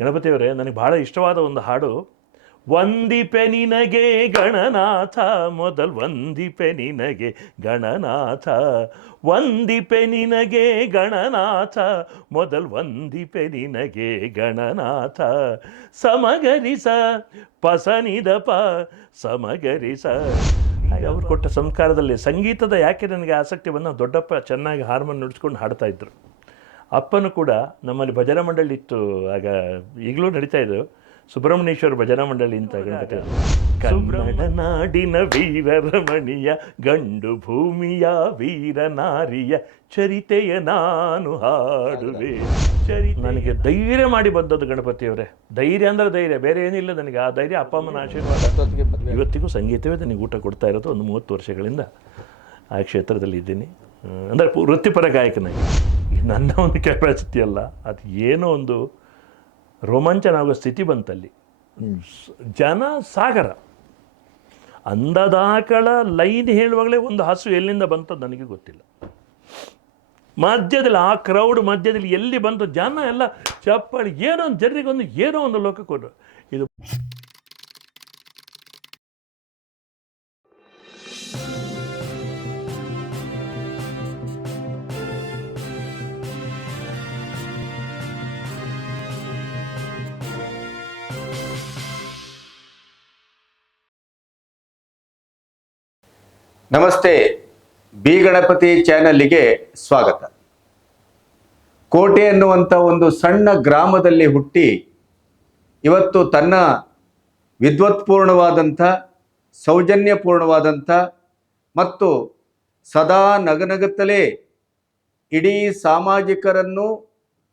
ಗಣಪತಿಯವರೇ, ನನಗೆ ಬಹಳ ಇಷ್ಟವಾದ ಒಂದು ಹಾಡು, ವಂದಿಪೆ ನಿನಗೆ ಗಣನಾಥ, ಮೊದಲು ವಂದಿಪೆ ನಿನಗೆ ಗಣನಾಥ, ವಂದಿಪೆ ನಿನಗೆ ಗಣನಾಥ, ಮೊದಲು ವಂದಿಪೆ ನಿನಗೆ ಗಣನಾಥ, ಸಮಗರಿಸ, ಪಸನಿದಪ, ಸಮಗರಿಸ. ಅವ್ರು ಕೊಟ್ಟ ಸಂಸ್ಕಾರದಲ್ಲಿ ಸಂಗೀತದ ಯಾಕೆ ನನಗೆ ಆಸಕ್ತಿ ಬಂದ, ದೊಡ್ಡಪ್ಪ ಚೆನ್ನಾಗಿ ಹಾರ್ಮೋನ್ ನುಡಿಸ್ಕೊಂಡು ಹಾಡ್ತಾ ಇದ್ರು. ಅಪ್ಪನು ಕೂಡ ನಮ್ಮಲ್ಲಿ ಭಜನಾ ಮಂಡಳಿ ಇತ್ತು. ಆಗ ಈಗಲೂ ನಡೀತಾ ಇದ್ದು ಸುಬ್ರಹ್ಮಣ್ಯೇಶ್ವರ ಭಜನಾ ಮಂಡಳಿ ಅಂತ ಗಣಪತಿ ಕನ್ನಡ ನಾಡಿನ ವೀರರಮಣಿಯ ಗಂಡು ಭೂಮಿಯ ವೀರ ನಾರಿಯ ಚರಿತೆಯ ನಾನು ಹಾಡುವೆ. ಚರಿ ನನಗೆ ಧೈರ್ಯ ಮಾಡಿ ಬಂದದ್ದು ಗಣಪತಿಯವರೇ. ಧೈರ್ಯ ಅಂದ್ರೆ ಧೈರ್ಯ ಬೇರೆ ಏನಿಲ್ಲ ನನಗೆ. ಆ ಧೈರ್ಯ ಅಪ್ಪ ಅಮ್ಮನ ಆಶೀರ್ವಾದ. ಇವತ್ತಿಗೂ ಸಂಗೀತವೇ ನನಗೆ ಊಟ ಕೊಡ್ತಾ ಇರೋದು. ಒಂದು ಮೂವತ್ತು ವರ್ಷಗಳಿಂದ ಆ ಕ್ಷೇತ್ರದಲ್ಲಿ ಇದ್ದೀನಿ. ಅಂದರೆ ವೃತ್ತಿಪರ ಗಾಯಕನಾಗಿ. ನನ್ನ ಒಂದು ಕೆಪಾಸಿಟಿ ಅಲ್ಲ. ಅದು ಏನೋ ಒಂದು ರೋಮಾಂಚನ ಆಗೋ ಸ್ಥಿತಿ ಬಂತಲ್ಲಿ. ಜನ ಸಾಗರ. ಅಂದದಾಕಳ ಲೈನ್ ಹೇಳುವಾಗಲೇ ಒಂದು ಹಸು ಎಲ್ಲಿಂದ ಬಂತದ್ದು ನನಗೆ ಗೊತ್ತಿಲ್ಲ. ಮಧ್ಯದಲ್ಲಿ ಆ ಕ್ರೌಡ್ ಮಧ್ಯದಲ್ಲಿ ಎಲ್ಲಿ ಬಂತು ಜನ ಎಲ್ಲ ಚಪ್ಪಾಳಿ ಏನೋ ಒಂದು ಜನರಿಗೊಂದು ಏನೋ ಒಂದು ಲೋಕ ಕೊಟ್ಟರು ಇದು ನಮಸ್ತೆ, ಬಿ ಗಣಪತಿ ಚಾನಲ್ಗೆ ಸ್ವಾಗತ. ಕೋಟೆ ಅನ್ನುವಂಥ ಒಂದು ಸಣ್ಣ ಗ್ರಾಮದಲ್ಲಿ ಹುಟ್ಟಿ ಇವತ್ತು ತನ್ನ ವಿದ್ವತ್ಪೂರ್ಣವಾದಂಥ, ಸೌಜನ್ಯಪೂರ್ಣವಾದಂಥ ಮತ್ತು ಸದಾ ನಗನಗುತ್ತಲೇ ಇಡೀ ಸಾಮಾಜಿಕರನ್ನು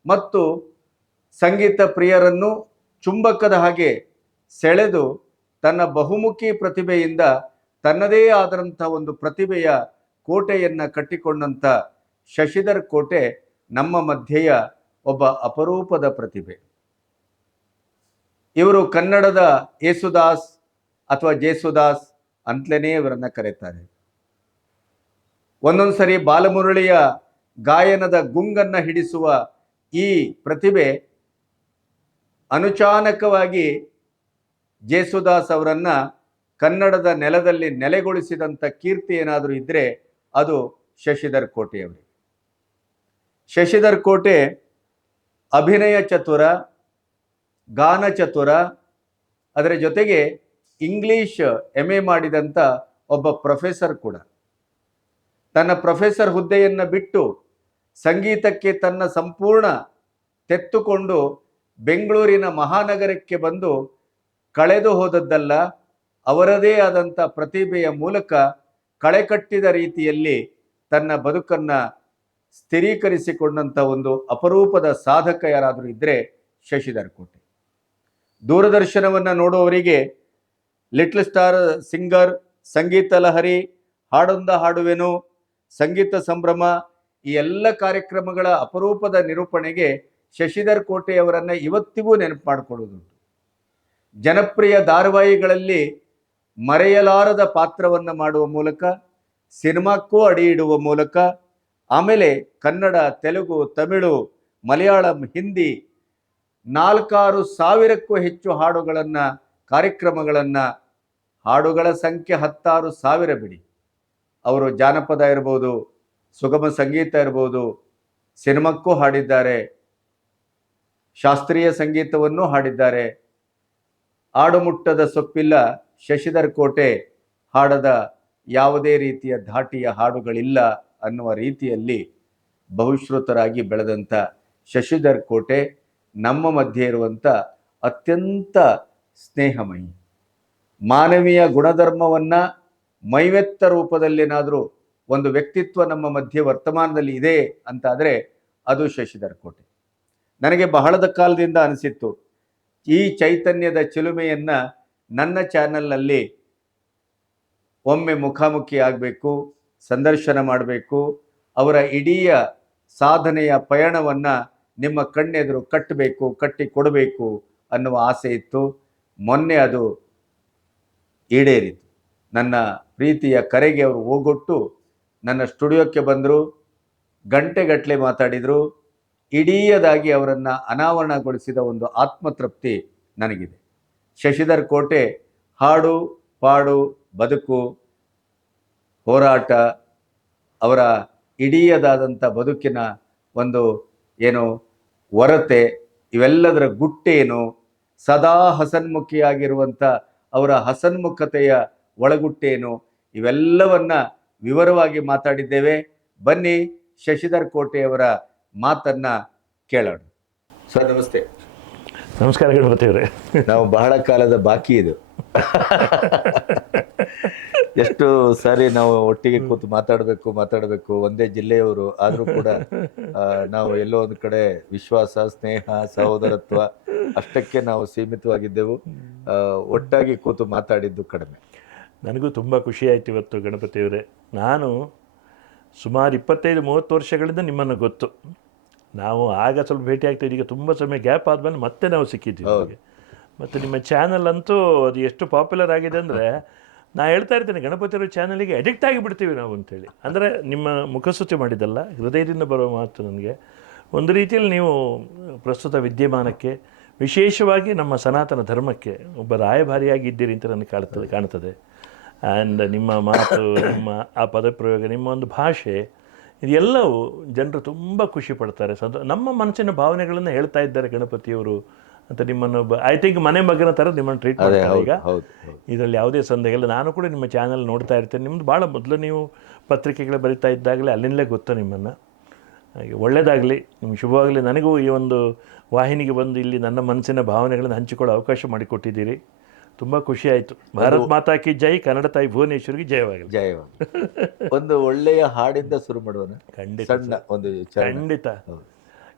ಮತ್ತು ಸಂಗೀತ ಪ್ರಿಯರನ್ನು ಚುಂಬಕದ ಹಾಗೆ ಸೆಳೆದು ತನ್ನ ಬಹುಮುಖಿ ಪ್ರತಿಭೆಯಿಂದ ತನ್ನದೇ ಆದಂಥ ಒಂದು ಪ್ರತಿಭೆಯ ಕೋಟೆಯನ್ನು ಕಟ್ಟಿಕೊಂಡಂಥ ಶಶಿಧರ್ ಕೋಟೆ ನಮ್ಮ ಮಧ್ಯೆಯ ಒಬ್ಬ ಅಪರೂಪದ ಪ್ರತಿಭೆ. ಇವರು ಕನ್ನಡದ ಯೇಸುದಾಸ್ ಅಥವಾ ಜೇಸುದಾಸ್ ಅಂತಲೇ ಇವರನ್ನ ಕರೀತಾರೆ. ಒಂದೊಂದು ಸರಿ ಬಾಲಮುರಳಿಯ ಗಾಯನದ ಗುಂಗನ್ನ ಹಿಡಿಸುವ ಈ ಪ್ರತಿಭೆ ಅನುಚಾನಕವಾಗಿ ಜೇಸುದಾಸ್ ಅವರನ್ನ ಕನ್ನಡದ ನೆಲದಲ್ಲಿ ನೆಲೆಗೊಳಿಸಿದಂಥ ಕೀರ್ತಿ ಏನಾದರೂ ಇದ್ದರೆ ಅದು ಶಶಿಧರ್ ಕೋಟೆಯವರಿಗೆ ಶಶಿಧರ್ ಕೋಟೆ ಅಭಿನಯ ಚತುರ, ಗಾನ ಚತುರ, ಅದರ ಜೊತೆಗೆ ಇಂಗ್ಲಿಷ್ ಎಂ ಎ ಮಾಡಿದಂಥ ಒಬ್ಬ ಪ್ರೊಫೆಸರ್ ಕೂಡ. ತನ್ನ ಪ್ರೊಫೆಸರ್ ಹುದ್ದೆಯನ್ನು ಬಿಟ್ಟು ಸಂಗೀತಕ್ಕೆ ತನ್ನ ಸಂಪೂರ್ಣ ತೆತ್ತುಕೊಂಡು ಬೆಂಗಳೂರಿನ ಮಹಾನಗರಕ್ಕೆ ಬಂದು ಕಳೆದು ಹೋದದ್ದಲ್ಲ ಅವರದೇ ಆದಂಥ ಪ್ರತಿಭೆಯ ಮೂಲಕ ಕಳೆಕಟ್ಟಿದ ರೀತಿಯಲ್ಲಿ ತನ್ನ ಬದುಕನ್ನ ಸ್ಥಿರೀಕರಿಸಿಕೊಂಡಂಥ ಒಂದು ಅಪರೂಪದ ಸಾಧಕ ಯಾರಾದರೂ ಇದ್ದರೆ ಶಶಿಧರ್ ಕೋಟೆ. ದೂರದರ್ಶನವನ್ನು ನೋಡುವವರಿಗೆ ಲಿಟ್ಲ್ ಸ್ಟಾರ್ ಸಿಂಗರ್, ಸಂಗೀತ ಲಹರಿ, ಹಾಡೊಂದ ಹಾಡುವೆನು, ಸಂಗೀತ ಸಂಭ್ರಮ ಈ ಎಲ್ಲ ಕಾರ್ಯಕ್ರಮಗಳ ಅಪರೂಪದ ನಿರೂಪಣೆಗೆ ಶಶಿಧರ್ ಕೋಟೆಯವರನ್ನು ಇವತ್ತಿಗೂ ನೆನಪು ಮಾಡಿಕೊಳ್ಳುವುದುಂಟು ಜನಪ್ರಿಯ ಧಾರಾವಾಹಿಗಳಲ್ಲಿ ಮರೆಯಲಾರದ ಪಾತ್ರವನ್ನು ಮಾಡುವ ಮೂಲಕ, ಸಿನಿಮಾಕ್ಕೂ ಅಡಿ ಇಡುವ ಮೂಲಕ, ಆಮೇಲೆ ಕನ್ನಡ, ತೆಲುಗು, ತಮಿಳು, ಮಲಯಾಳಂ, ಹಿಂದಿ ನಾಲ್ಕಾರು ಸಾವಿರಕ್ಕೂ ಹೆಚ್ಚು ಹಾಡುಗಳನ್ನು, ಕಾರ್ಯಕ್ರಮಗಳನ್ನು, ಹಾಡುಗಳ ಸಂಖ್ಯೆ ಹತ್ತಾರು ಸಾವಿರ ಬಿಡಿ. ಅವರು ಜಾನಪದ ಇರ್ಬೋದು, ಸುಗಮ ಸಂಗೀತ ಇರ್ಬೋದು, ಸಿನಿಮಾಕ್ಕೂ ಹಾಡಿದ್ದಾರೆ, ಶಾಸ್ತ್ರೀಯ ಸಂಗೀತವನ್ನು ಹಾಡಿದ್ದಾರೆ. ಆಡುಮುಟ್ಟದ ಸೊಪ್ಪಿಲ್ಲ ಶಶಿಧರ್ ಕೋಟೆ ಹಾಡದ ಯಾವುದೇ ರೀತಿಯ ಧಾಟಿಯ ಹಾಡುಗಳಿಲ್ಲ ಅನ್ನುವ ರೀತಿಯಲ್ಲಿ ಬಹುಶ್ರುತರಾಗಿ ಬೆಳೆದಂಥ ಶಶಿಧರ್ ಕೋಟೆ ನಮ್ಮ ಮಧ್ಯೆ ಇರುವಂಥ ಅತ್ಯಂತ ಸ್ನೇಹಮಯಿ. ಮಾನವೀಯ ಗುಣಧರ್ಮವನ್ನು ಮೈವೆತ್ತ ರೂಪದಲ್ಲೇನಾದರೂ ಒಂದು ವ್ಯಕ್ತಿತ್ವ ನಮ್ಮ ಮಧ್ಯೆ ವರ್ತಮಾನದಲ್ಲಿ ಇದೆ ಅಂತಾದರೆ ಅದು ಶಶಿಧರ್ ಕೋಟೆ. ನನಗೆ ಬಹಳದ ಕಾಲದಿಂದ ಅನಿಸಿತ್ತು ಈ ಚೈತನ್ಯದ ಚಿಲುಮೆಯನ್ನು ನನ್ನ ಚಾನಲ್ನಲ್ಲಿ ಒಮ್ಮೆ ಮುಖಾಮುಖಿ ಆಗಬೇಕು, ಸಂದರ್ಶನ ಮಾಡಬೇಕು, ಅವರ ಇಡೀ ಸಾಧನೆಯ ಪಯಣವನ್ನು ನಿಮ್ಮ ಕಣ್ಣೆದುರು ಕಟ್ಟಬೇಕು ಕಟ್ಟಿ ಕೊಡಬೇಕು ಅನ್ನುವ ಆಸೆ ಇತ್ತು. ಮೊನ್ನೆ ಅದು ಈಡೇರಿತು. ನನ್ನ ಪ್ರೀತಿಯ ಕರೆಗೆ ಅವರು ಹೋಗೊಟ್ಟು ನನ್ನ ಸ್ಟುಡಿಯೋಕ್ಕೆ ಬಂದರು ಗಂಟೆಗಟ್ಟಲೆ ಮಾತಾಡಿದರು. ಇಡೀಯದಾಗಿ ಅವರನ್ನು ಅನಾವರಣಗೊಳಿಸಿದ ಒಂದು ಆತ್ಮತೃಪ್ತಿ ನನಗಿದೆ. ಶಶಿಧರ್ ಕೋಟೆ ಹಾಡು, ಪಾಡು, ಬದುಕು, ಹೋರಾಟ, ಅವರ ಇಡೀಯದಾದಂಥ ಬದುಕಿನ ಒಂದು ಏನು ಹೊರತೆ ಇವೆಲ್ಲದರ ಗುಟ್ಟೇನು, ಸದಾ ಹಸನ್ಮುಖಿಯಾಗಿರುವಂಥ ಅವರ ಹಸನ್ಮುಖತೆಯ ಒಳಗುಟ್ಟೇನು, ಇವೆಲ್ಲವನ್ನು ವಿವರವಾಗಿ ಮಾತಾಡಿದ್ದೇವೆ. ಬನ್ನಿ ಶಶಿಧರ್ ಕೋಟೆಯವರ ಮಾತನ್ನ ಕೇಳೋಣ. ಸರ್ ನಮಸ್ತೆ. ನಮಸ್ಕಾರ ಗಣಪತಿ ಅವರೇ. ನಾವು ಬಹಳ ಕಾಲದ ಬಾಕಿ ಇದು. ಎಷ್ಟು ಸಾರಿ ನಾವು ಒಟ್ಟಿಗೆ ಕೂತು ಮಾತಾಡಬೇಕು ಮಾತಾಡಬೇಕು ಒಂದೇ ಜಿಲ್ಲೆಯವರು ಆದರೂ ಕೂಡ ನಾವು ಎಲ್ಲೋ ಒಂದು ಕಡೆ ವಿಶ್ವಾಸ ಸ್ನೇಹ ಸಹೋದರತ್ವ ಅಷ್ಟಕ್ಕೆ ನಾವು ಸೀಮಿತವಾಗಿದ್ದೆವು. ಒಟ್ಟಾಗಿ ಕೂತು ಮಾತಾಡಿದ್ದು ಕಡಿಮೆ. ನನಗೂ ತುಂಬ ಖುಷಿ ಆಯ್ತು ಇವತ್ತು ಗಣಪತಿಯವರೇ ನಾನು ಸುಮಾರು ಇಪ್ಪತ್ತೈದು ಮೂವತ್ತು ವರ್ಷಗಳಿಂದ ನಿಮ್ಮನ್ನು ಗೊತ್ತು. ನಾವು ಆಗ ಸ್ವಲ್ಪ ಭೇಟಿ ಆಗ್ತಾ ಈಗ ತುಂಬ ಸಮಯ ಗ್ಯಾಪ್ ಆದಮೇಲೆ ಮತ್ತೆ ನಾವು ಸಿಕ್ಕಿದ್ದೀವಿ ನಿಮಗೆ. ಮತ್ತು ನಿಮ್ಮ ಚಾನಲ್ ಅಂತೂ ಅದು ಎಷ್ಟು ಪಾಪ್ಯುಲರ್ ಆಗಿದೆ ಅಂದರೆ ನಾ ಹೇಳ್ತಾ ಇರ್ತೇನೆ ಗಣಪತಿಯವ್ರ ಚಾನಲಿಗೆ ಅಡಿಕ್ಟ್ ಆಗಿಬಿಡ್ತೀವಿ ನಾವು ಅಂತೇಳಿ. ಅಂದರೆ ನಿಮ್ಮ ಮುಖಸ್ತುತಿ ಮಾಡಿದ್ದಲ್ಲ ಹೃದಯದಿಂದ ಬರುವ ಮಾತು ನನಗೆ. ಒಂದು ರೀತಿಯಲ್ಲಿ ನೀವು ಪ್ರಸ್ತುತ ವಿದ್ಯಮಾನಕ್ಕೆ ವಿಶೇಷವಾಗಿ ನಮ್ಮ ಸನಾತನ ಧರ್ಮಕ್ಕೆ ಒಬ್ಬ ರಾಯಭಾರಿಯಾಗಿ ಇದ್ದೀರಿ ಅಂತ ನನಗೆ ಕಾಣ್ತದೆ ಕಾಣ್ತದೆ. ಆ್ಯಂಡ್ ನಿಮ್ಮ ಮಾತು ನಿಮ್ಮ ಆ ಪದಪ್ರಯೋಗ ನಿಮ್ಮ ಒಂದು ಭಾಷೆ ಇದೆಲ್ಲವೂ ಜನರು ತುಂಬ ಖುಷಿ ಪಡ್ತಾರೆ. ಸಂತೋ ನಮ್ಮ ಮನಸ್ಸಿನ ಭಾವನೆಗಳನ್ನು ಹೇಳ್ತಾ ಇದ್ದಾರೆ ಗಣಪತಿಯವರು ಅಂತ ನಿಮ್ಮನ್ನು ಐ ಥಿಂಕ್ ಮನೆ ಮಗನ ಥರ ನಿಮ್ಮನ್ನು ಟ್ರೀಟ್ ಮಾಡ್ತಾರೆ ಈಗ. ಇದರಲ್ಲಿ ಯಾವುದೇ ಸಂದೇಹ ಇಲ್ಲ. ನಾನು ಕೂಡ ನಿಮ್ಮ ಚಾನಲ್ ನೋಡ್ತಾ ಇರ್ತೇನೆ. ನಿಮ್ಮದು ಭಾಳ ಮೊದಲು ನೀವು ಪತ್ರಿಕೆಗಳು ಬರಿತಾ ಇದ್ದಾಗಲೇ ಅಲ್ಲಿಂದಲೇ ಗೊತ್ತು ನಿಮ್ಮನ್ನು. ಹಾಗೆ ಒಳ್ಳೆಯದಾಗಲಿ ನಿಮ್ಗೆ ಶುಭವಾಗಲಿ. ನನಗೂ ಈ ಒಂದು ವಾಹಿನಿಗೆ ಬಂದು ಇಲ್ಲಿ ನನ್ನ ಮನಸ್ಸಿನ ಭಾವನೆಗಳನ್ನು ಹಂಚಿಕೊಳ್ಳೋ ಅವಕಾಶ ಮಾಡಿಕೊಟ್ಟಿದ್ದೀರಿ. ತುಂಬ ಖುಷಿ ಆಯಿತು. ಭಾರತ್ ಮಾತಾ ಕಿ ಜೈ ಕನ್ನಡ ತಾಯಿ ಭುವನೇಶ್ವರಿಗೆ ಜಯವಾಗಲಿ. ಜಯವಾಗಲಿ. ಒಂದು ಒಳ್ಳೆಯ ಹಾಡಿಂದ ಶುರು ಮಾಡುವನ? ಖಂಡಿತ ಸಣ್ಣ ಒಂದು ಖಂಡಿತ.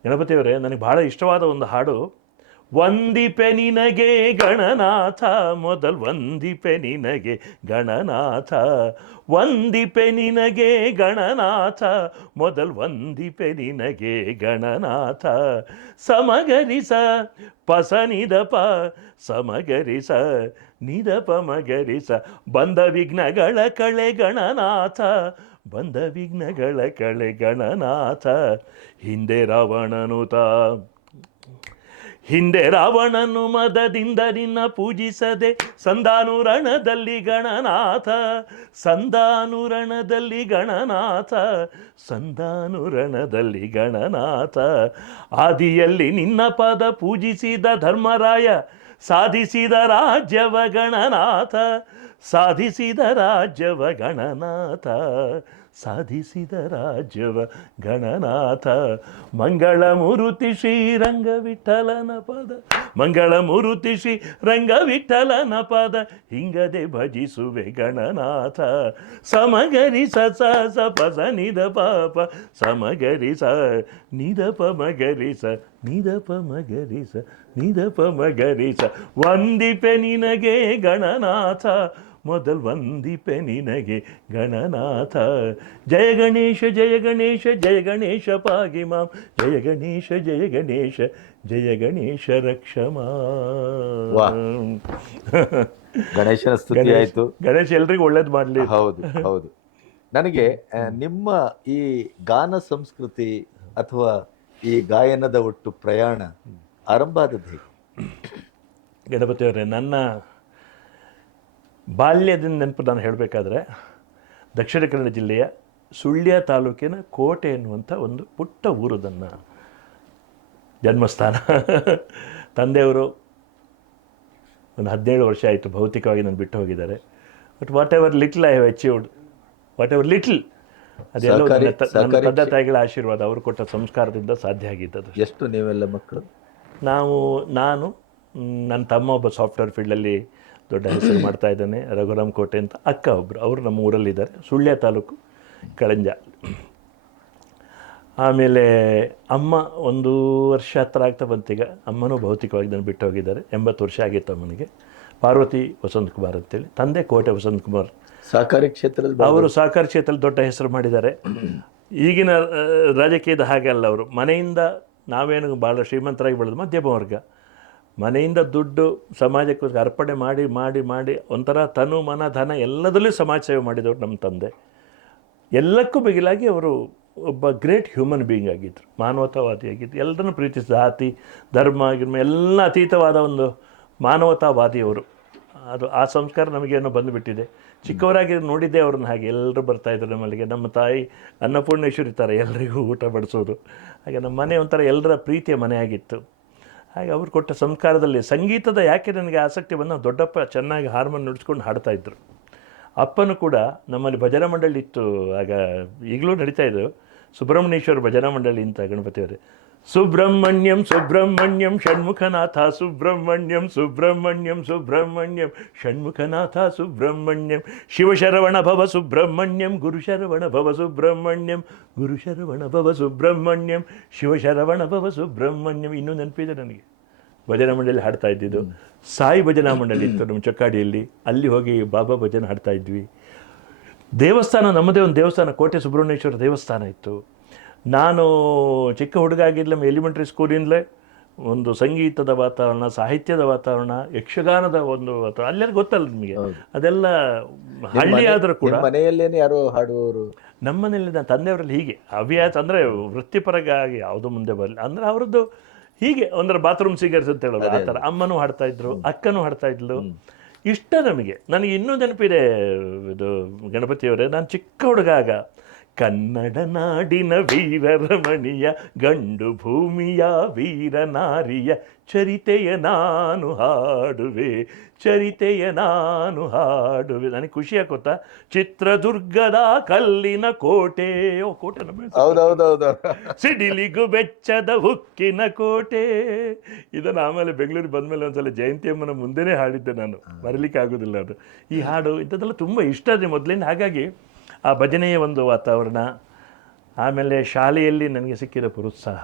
ಗಣಪತಿಯವರೇ ನನಗೆ ಬಹಳ ಇಷ್ಟವಾದ ಒಂದು ಹಾಡು. ವಂದಿಪೆ ನಿನಗೆ ಗಣನಾಥ ಮೊದಲು ವಂದಿಪೆ ನಿನಗೆ ಗಣನಾಥ ವಂದಿಪೆ ನಿನಗೆ ಗಣನಾಥ. ಮೊದಲು ವಂದಿಪೆ ನಿನಗೆ ಗಣನಾಥ. ಸಮಗರಿಸ ಪಸ ನಿದಪ ಸಮಗರಿಸ, ನಿದಪ ಮಗರಿಸ. ಬಂದ ವಿಘ್ನಗಳ ಕಳೆ ಗಣನಾಥ. ಬಂದ ವಿಘ್ನಗಳ ಕಳೆ ಗಣನಾಥ. ಹಿಂದೆ ರಾವಣನುತ ಹಿಂದೆ ರಾವಣನು ಮದದಿಂದ ನಿನ್ನ ಪೂಜಿಸದೆ ಸಂದಾನುರಣದಲ್ಲಿ ಗಣನಾಥ ಸಂದಾನುರಣದಲ್ಲಿ ಗಣನಾಥ ಸಂದಾನುರಣದಲ್ಲಿ ಗಣನಾಥ. ಆದಿಯಲ್ಲಿ ನಿನ್ನ ಪದ ಪೂಜಿಸಿದ ಧರ್ಮರಾಯ, ಸಾಧಿಸಿದ ರಾಜ್ಯವ ಗಣನಾಥ, ಸಾಧಿಸಿದ ರಾಜ್ಯವ ಗಣನಾಥ. ಸಾಧಿಸಿದ ರಾಜ್ಯವ ಗಣನಾಥ. ಮಂಗಳ ಮುರುತಿ ಶ್ರೀರಂಗ ವಿಠಲನ ಪದ. ಮಂಗಳ ಮುರುತಿ ಶ್ರೀ ಪದ. ಹಿಂಗದೆ ಭಜಿಸುವೆ ಗಣನಾಥ. ಸಮಗರಿ ಸ ಸ ಸ ಪ ಸ ನಿದ ಪಾಪ ಸಮಗರಿ ಸ ನಿದ ಪ ಮಗರಿ ಸ ನಿದ ಪ ಮಗರಿ ಸ ನಿದ ಪ ಮಗರಿ ಸ ವಂದಿಪೆ ನಿನಗೆ ಗಣನಾಥ. ಮೊದಲ್ ವಂದಿಪೆ ನಿನಗೆ ಗಣನಾಥ. ಜಯ ಗಣೇಶ ಜಯ ಗಣೇಶ ಜಯ ಗಣೇಶ ಪಾಗಿ ಮಾಂ. ಜಯ ಗಣೇಶ ಜಯ ಗಣೇಶ ಜಯ ಗಣೇಶ ರಕ್ಷಮಾ. ಗಣೇಶನ ಸ್ತುತಿ ಆಯ್ತು. ಗಣೇಶ ಎಲ್ರಿಗೂ ಒಳ್ಳೇದು ಮಾಡಲಿ. ಹೌದು ಹೌದು. ನನಗೆ ನಿಮ್ಮ ಈ ಗಾನ ಸಂಸ್ಕೃತಿ ಅಥವಾ ಈ ಗಾಯನದ ಒಟ್ಟು ಪ್ರಯಾಣ ಆರಂಭ ಆದದ್ದು ಗಣಪತಿ ಗಣಪತಿಯವರೇ ನನ್ನ ಬಾಲ್ಯದ ನೆನಪು ನಾನು ಹೇಳಬೇಕಾದ್ರೆ ದಕ್ಷಿಣ ಕನ್ನಡ ಜಿಲ್ಲೆಯ ಸುಳ್ಯ ತಾಲೂಕಿನ ಕೋಟೆ ಎನ್ನುವಂಥ ಒಂದು ಪುಟ್ಟ ಊರು ನನ್ನ ಜನ್ಮಸ್ಥಾನ. ತಂದೆಯವರು ಒಂದು ಹದಿನೇಳು ವರ್ಷ ಆಯಿತು ಭೌತಿಕವಾಗಿ ನಾನು ಬಿಟ್ಟು ಹೋಗಿದ್ದಾರೆ. But whatever little I have achieved whatever little ಅದೆಲ್ಲ ನನ್ನ ತಂದೆ ತಾಯಿಗಳ ಆಶೀರ್ವಾದ ಅವರು ಕೊಟ್ಟ ಸಂಸ್ಕಾರದಿಂದ ಸಾಧ್ಯ ಆಗಿದ್ದದು ಎಷ್ಟು ನೀವೆಲ್ಲ ಮಕ್ಕಳು? ನಾವು ನಾನು ನನ್ನ ತಮ್ಮ ಒಬ್ಬ ಸಾಫ್ಟ್ವೇರ್ ಫೀಲ್ಡಲ್ಲಿ ದೊಡ್ಡ ಹೆಸರು ಮಾಡ್ತಾ ಇದ್ದಾನೆ ರಘುರಾಮ್ ಕೋಟೆ ಅಂತ ಅಕ್ಕ ಒಬ್ಬರು ಅವರು ನಮ್ಮ ಊರಲ್ಲಿದ್ದಾರೆ ಸುಳ್ಯ ತಾಲೂಕು ಕಳಂಜ. ಆಮೇಲೆ ಅಮ್ಮ ಒಂದು ವರ್ಷ ಹತ್ರ ಆಗ್ತಾ ಬಂತೀಗ ಅಮ್ಮನೂ ಭೌತಿಕವಾಗಿ ನಾನು ಬಿಟ್ಟು ಹೋಗಿದ್ದಾರೆ. ಎಂಬತ್ತು ವರ್ಷ ಆಗಿತ್ತು ಅಮ್ಮನಿಗೆ. ಪಾರ್ವತಿ ವಸಂತ್ ಕುಮಾರ್ ಅಂತೇಳಿ. ತಂದೆ ಕೋಟೆ ವಸಂತ್ ಕುಮಾರ್. ಸಹಕಾರಿ ಕ್ಷೇತ್ರದಲ್ಲಿ ಅವರು ಸಹಕಾರಿ ಕ್ಷೇತ್ರದಲ್ಲಿ ದೊಡ್ಡ ಹೆಸರು ಮಾಡಿದ್ದಾರೆ. ಈಗಿನ ರಾಜಕೀಯದ ಹಾಗೆ ಅಲ್ಲ ಅವರು. ಮನೆಯಿಂದ ನಾವೇನು ಭಾಳ ಶ್ರೀಮಂತರಾಗಿ ಬೆಳೆದು ಮಧ್ಯಮ ವರ್ಗ. ಮನೆಯಿಂದ ದುಡ್ಡು ಸಮಾಜಕ್ಕೋಸ್ಕರ ಅರ್ಪಣೆ ಮಾಡಿ ಮಾಡಿ ಮಾಡಿ ಒಂಥರ ತನು, ಮನ, ಧನ ಎಲ್ಲದರಲ್ಲೂ ಸಮಾಜ ಸೇವೆ ಮಾಡಿದವರು ನಮ್ಮ ತಂದೆ. ಎಲ್ಲಕ್ಕೂ ಬಿಗಿಲಾಗಿ ಅವರು ಒಬ್ಬ ಗ್ರೇಟ್ ಹ್ಯೂಮನ್ ಬೀಯಿಂಗ್ ಆಗಿದ್ದರು ಮಾನವತಾವಾದಿಯಾಗಿದ್ದರು ಎಲ್ಲರನ್ನು ಪ್ರೀತಿ ಜಾತಿ, ಧರ್ಮ ಆಗಿರ್ಮ ಎಲ್ಲ ಅತೀತವಾದ ಒಂದು ಮಾನವತಾವಾದಿಯವರು ಅದು ಆ ಸಂಸ್ಕಾರ ನಮಗೇನೋ ಬಂದುಬಿಟ್ಟಿದೆ. ಚಿಕ್ಕವರಾಗಿ ನೋಡಿದ್ದೆ ಅವ್ರನ್ನ ಹಾಗೆ. ಎಲ್ಲರೂ ಬರ್ತಾಯಿದ್ರು ನಮ್ಮಲ್ಲಿಗೆ. ನಮ್ಮ ತಾಯಿ ಅನ್ನಪೂರ್ಣೇಶ್ವರಿ ಥರ ಎಲ್ಲರಿಗೂ ಊಟ ಬಡಿಸೋದು. ಹಾಗೆ ನಮ್ಮ ಮನೆ ಒಂಥರ ಎಲ್ಲರ ಪ್ರೀತಿಯ ಮನೆಯಾಗಿತ್ತು ಹಾಗೆ ಅವರು ಕೊಟ್ಟ ಸಂಸ್ಕಾರದಲ್ಲಿ ಸಂಗೀತದ ಯಾಕೆ ನನಗೆ ಆಸಕ್ತಿ ಬಂದು ದೊಡ್ಡಪ್ಪ ಚೆನ್ನಾಗಿ ಹಾರ್ಮೋನ್ ನುಡಿಸ್ಕೊಂಡು ಹಾಡ್ತಾಯಿದ್ರು ಅಪ್ಪನೂ ಕೂಡ ನಮ್ಮಲ್ಲಿ ಭಜನಾ ಮಂಡಳಿ ಇತ್ತು, ಆಗ ಈಗಲೂ ನಡೀತಾ ಇದ್ದವು ಸುಬ್ರಹ್ಮಣ್ಯೇಶ್ವರ ಭಜನಾ ಮಂಡಳಿ ಅಂತ ಗಣಪತಿಯವರೇ. ಸುಬ್ರಹ್ಮಣ್ಯಂ ಸುಬ್ರಹ್ಮಣ್ಯಂ, ಷಣ್ಮುಖನಾಥ, ಸುಬ್ರಹ್ಮಣ್ಯಂ ಸುಬ್ರಹ್ಮಣ್ಯಂ ಸುಬ್ರಹ್ಮಣ್ಯಂ, ಷಣ್ಮುಖನಾಥ, ಸುಬ್ರಹ್ಮಣ್ಯಂ, ಶಿವಶರವಣ ಭವ, ಸುಬ್ರಹ್ಮಣ್ಯಂ, ಗುರುಶರವಣ ಭವ, ಸುಬ್ರಹ್ಮಣ್ಯಂ, ಗುರುಶರವಣ ಭವ, ಸುಬ್ರಹ್ಮಣ್ಯಂ, ಶಿವಶರವಣ ಭವ, ಸುಬ್ರಹ್ಮಣ್ಯಂ. ಇನ್ನೂ ನೆನಪಿದೆ ನನಗೆ. ಭಜನಾ ಮಂಡಳಿ ಹಾಡ್ತಾ ಇದ್ದಿದ್ದು. ಸಾಯಿ ಭಜನಾ ಮಂಡಳಿ ಇತ್ತು ನಮ್ಮ ಚಕ್ಕಾಡಿಯಲ್ಲಿ. ಅಲ್ಲಿ ಹೋಗಿ ಬಾಬಾ ಭಜನೆ ಹಾಡ್ತಾ ಇದ್ವಿ. ದೇವಸ್ಥಾನ, ನಮ್ಮದೇ ಒಂದು ದೇವಸ್ಥಾನ, ಕೋಟೆ ಸುಬ್ರಹ್ಮಣ್ಯೇಶ್ವರ ದೇವಸ್ಥಾನ ಇತ್ತು. ನಾನು ಚಿಕ್ಕ ಹುಡುಗ ಆಗಿದ್ದ ಎಲಿಮೆಂಟ್ರಿ ಸ್ಕೂಲಿಂದಲೇ ಒಂದು ಸಂಗೀತದ ವಾತಾವರಣ ಸಾಹಿತ್ಯದ ವಾತಾವರಣ ಯಕ್ಷಗಾನದ ಒಂದು ವಾತಾವರಣ ಅಲ್ಲೆಲ್ಲ ಗೊತ್ತಲ್ಲ ನಿಮಗೆ? ಅದೆಲ್ಲ ಹಳ್ಳಿ ಆದರೂ ಕೂಡ ನಿಮ್ಮ ಮನೆಯಲ್ಲೇನೆ ಯಾರೋ ಹಾಡುವವರು? ನಮ್ಮನೇಲಿ ನನ್ನ ತಂದೆಯವರಲ್ಲಿ ಹೀಗೆ. ಹವ್ಯಾಸ ಅಂದರೆ ವೃತ್ತಿಪರಗಾಗಿ ಯಾವುದು ಮುಂದೆ ಬರಲಿ ಅಂದರೆ ಅವರದ್ದು ಹೀಗೆ ಅಂದ್ರೆ ಬಾತ್ರೂಮ್ ಸಿಂಗರ್ಸ್ ಅಂತ ಹೇಳೋದು ಆ ಥರ. ಅಮ್ಮನೂ ಹಾಡ್ತಾ ಇದ್ರು ಅಕ್ಕನೂ ಹಾಡ್ತಾ ಇದ್ಲು. ಇಷ್ಟ ನಮಗೆ. ನನಗೆ ಇನ್ನೂ ನೆನಪಿದೆ ಇದು ಗಣಪತಿಯವರೇ. ನಾನು ಚಿಕ್ಕ ಹುಡುಗ ಆಗ ಕನ್ನಡ ನಾಡಿನ ವೀರರಮಣಿಯ ಗಂಡು ಭೂಮಿಯ ವೀರ ನಾರಿಯ ಚರಿತೆಯ ನಾನು ಹಾಡುವೆ ಚರಿತೆಯ ನಾನು ಹಾಡುವೆ. ನನಗೆ ಖುಷಿ ಆಗುತ್ತಾ? ಚಿತ್ರದುರ್ಗದ ಕಲ್ಲಿನ ಕೋಟೆ. ಓ ಕೋಟೆ ಹೌದೌದೌದು. ಸಿಡಿಲಿಗು ಬೆಚ್ಚದ ಹುಕ್ಕಿನ ಕೋಟೆ. ಇದನ್ನು ಆಮೇಲೆ ಬೆಂಗಳೂರಿಗೆ ಬಂದಮೇಲೆ ಒಂದ್ಸಲ ಜಯಂತಿ ಅಮ್ಮನ ಮುಂದೆನೇ ಹಾಡಿದ್ದೆ ನಾನು. ಬರಲಿಕ್ಕೆ ಆಗೋದಿಲ್ಲ ಅದು. ಈ ಹಾಡು ಇಂಥದ್ದೆಲ್ಲ ತುಂಬ ಇಷ್ಟ ಅದೇ ಮೊದಲಿಂದ. ಹಾಗಾಗಿ ಆ ಭಜನೆಯ ಒಂದು ವಾತಾವರಣ ಆಮೇಲೆ ಶಾಲೆಯಲ್ಲಿ ನನಗೆ ಸಿಕ್ಕಿರೋ ಪ್ರೋತ್ಸಾಹ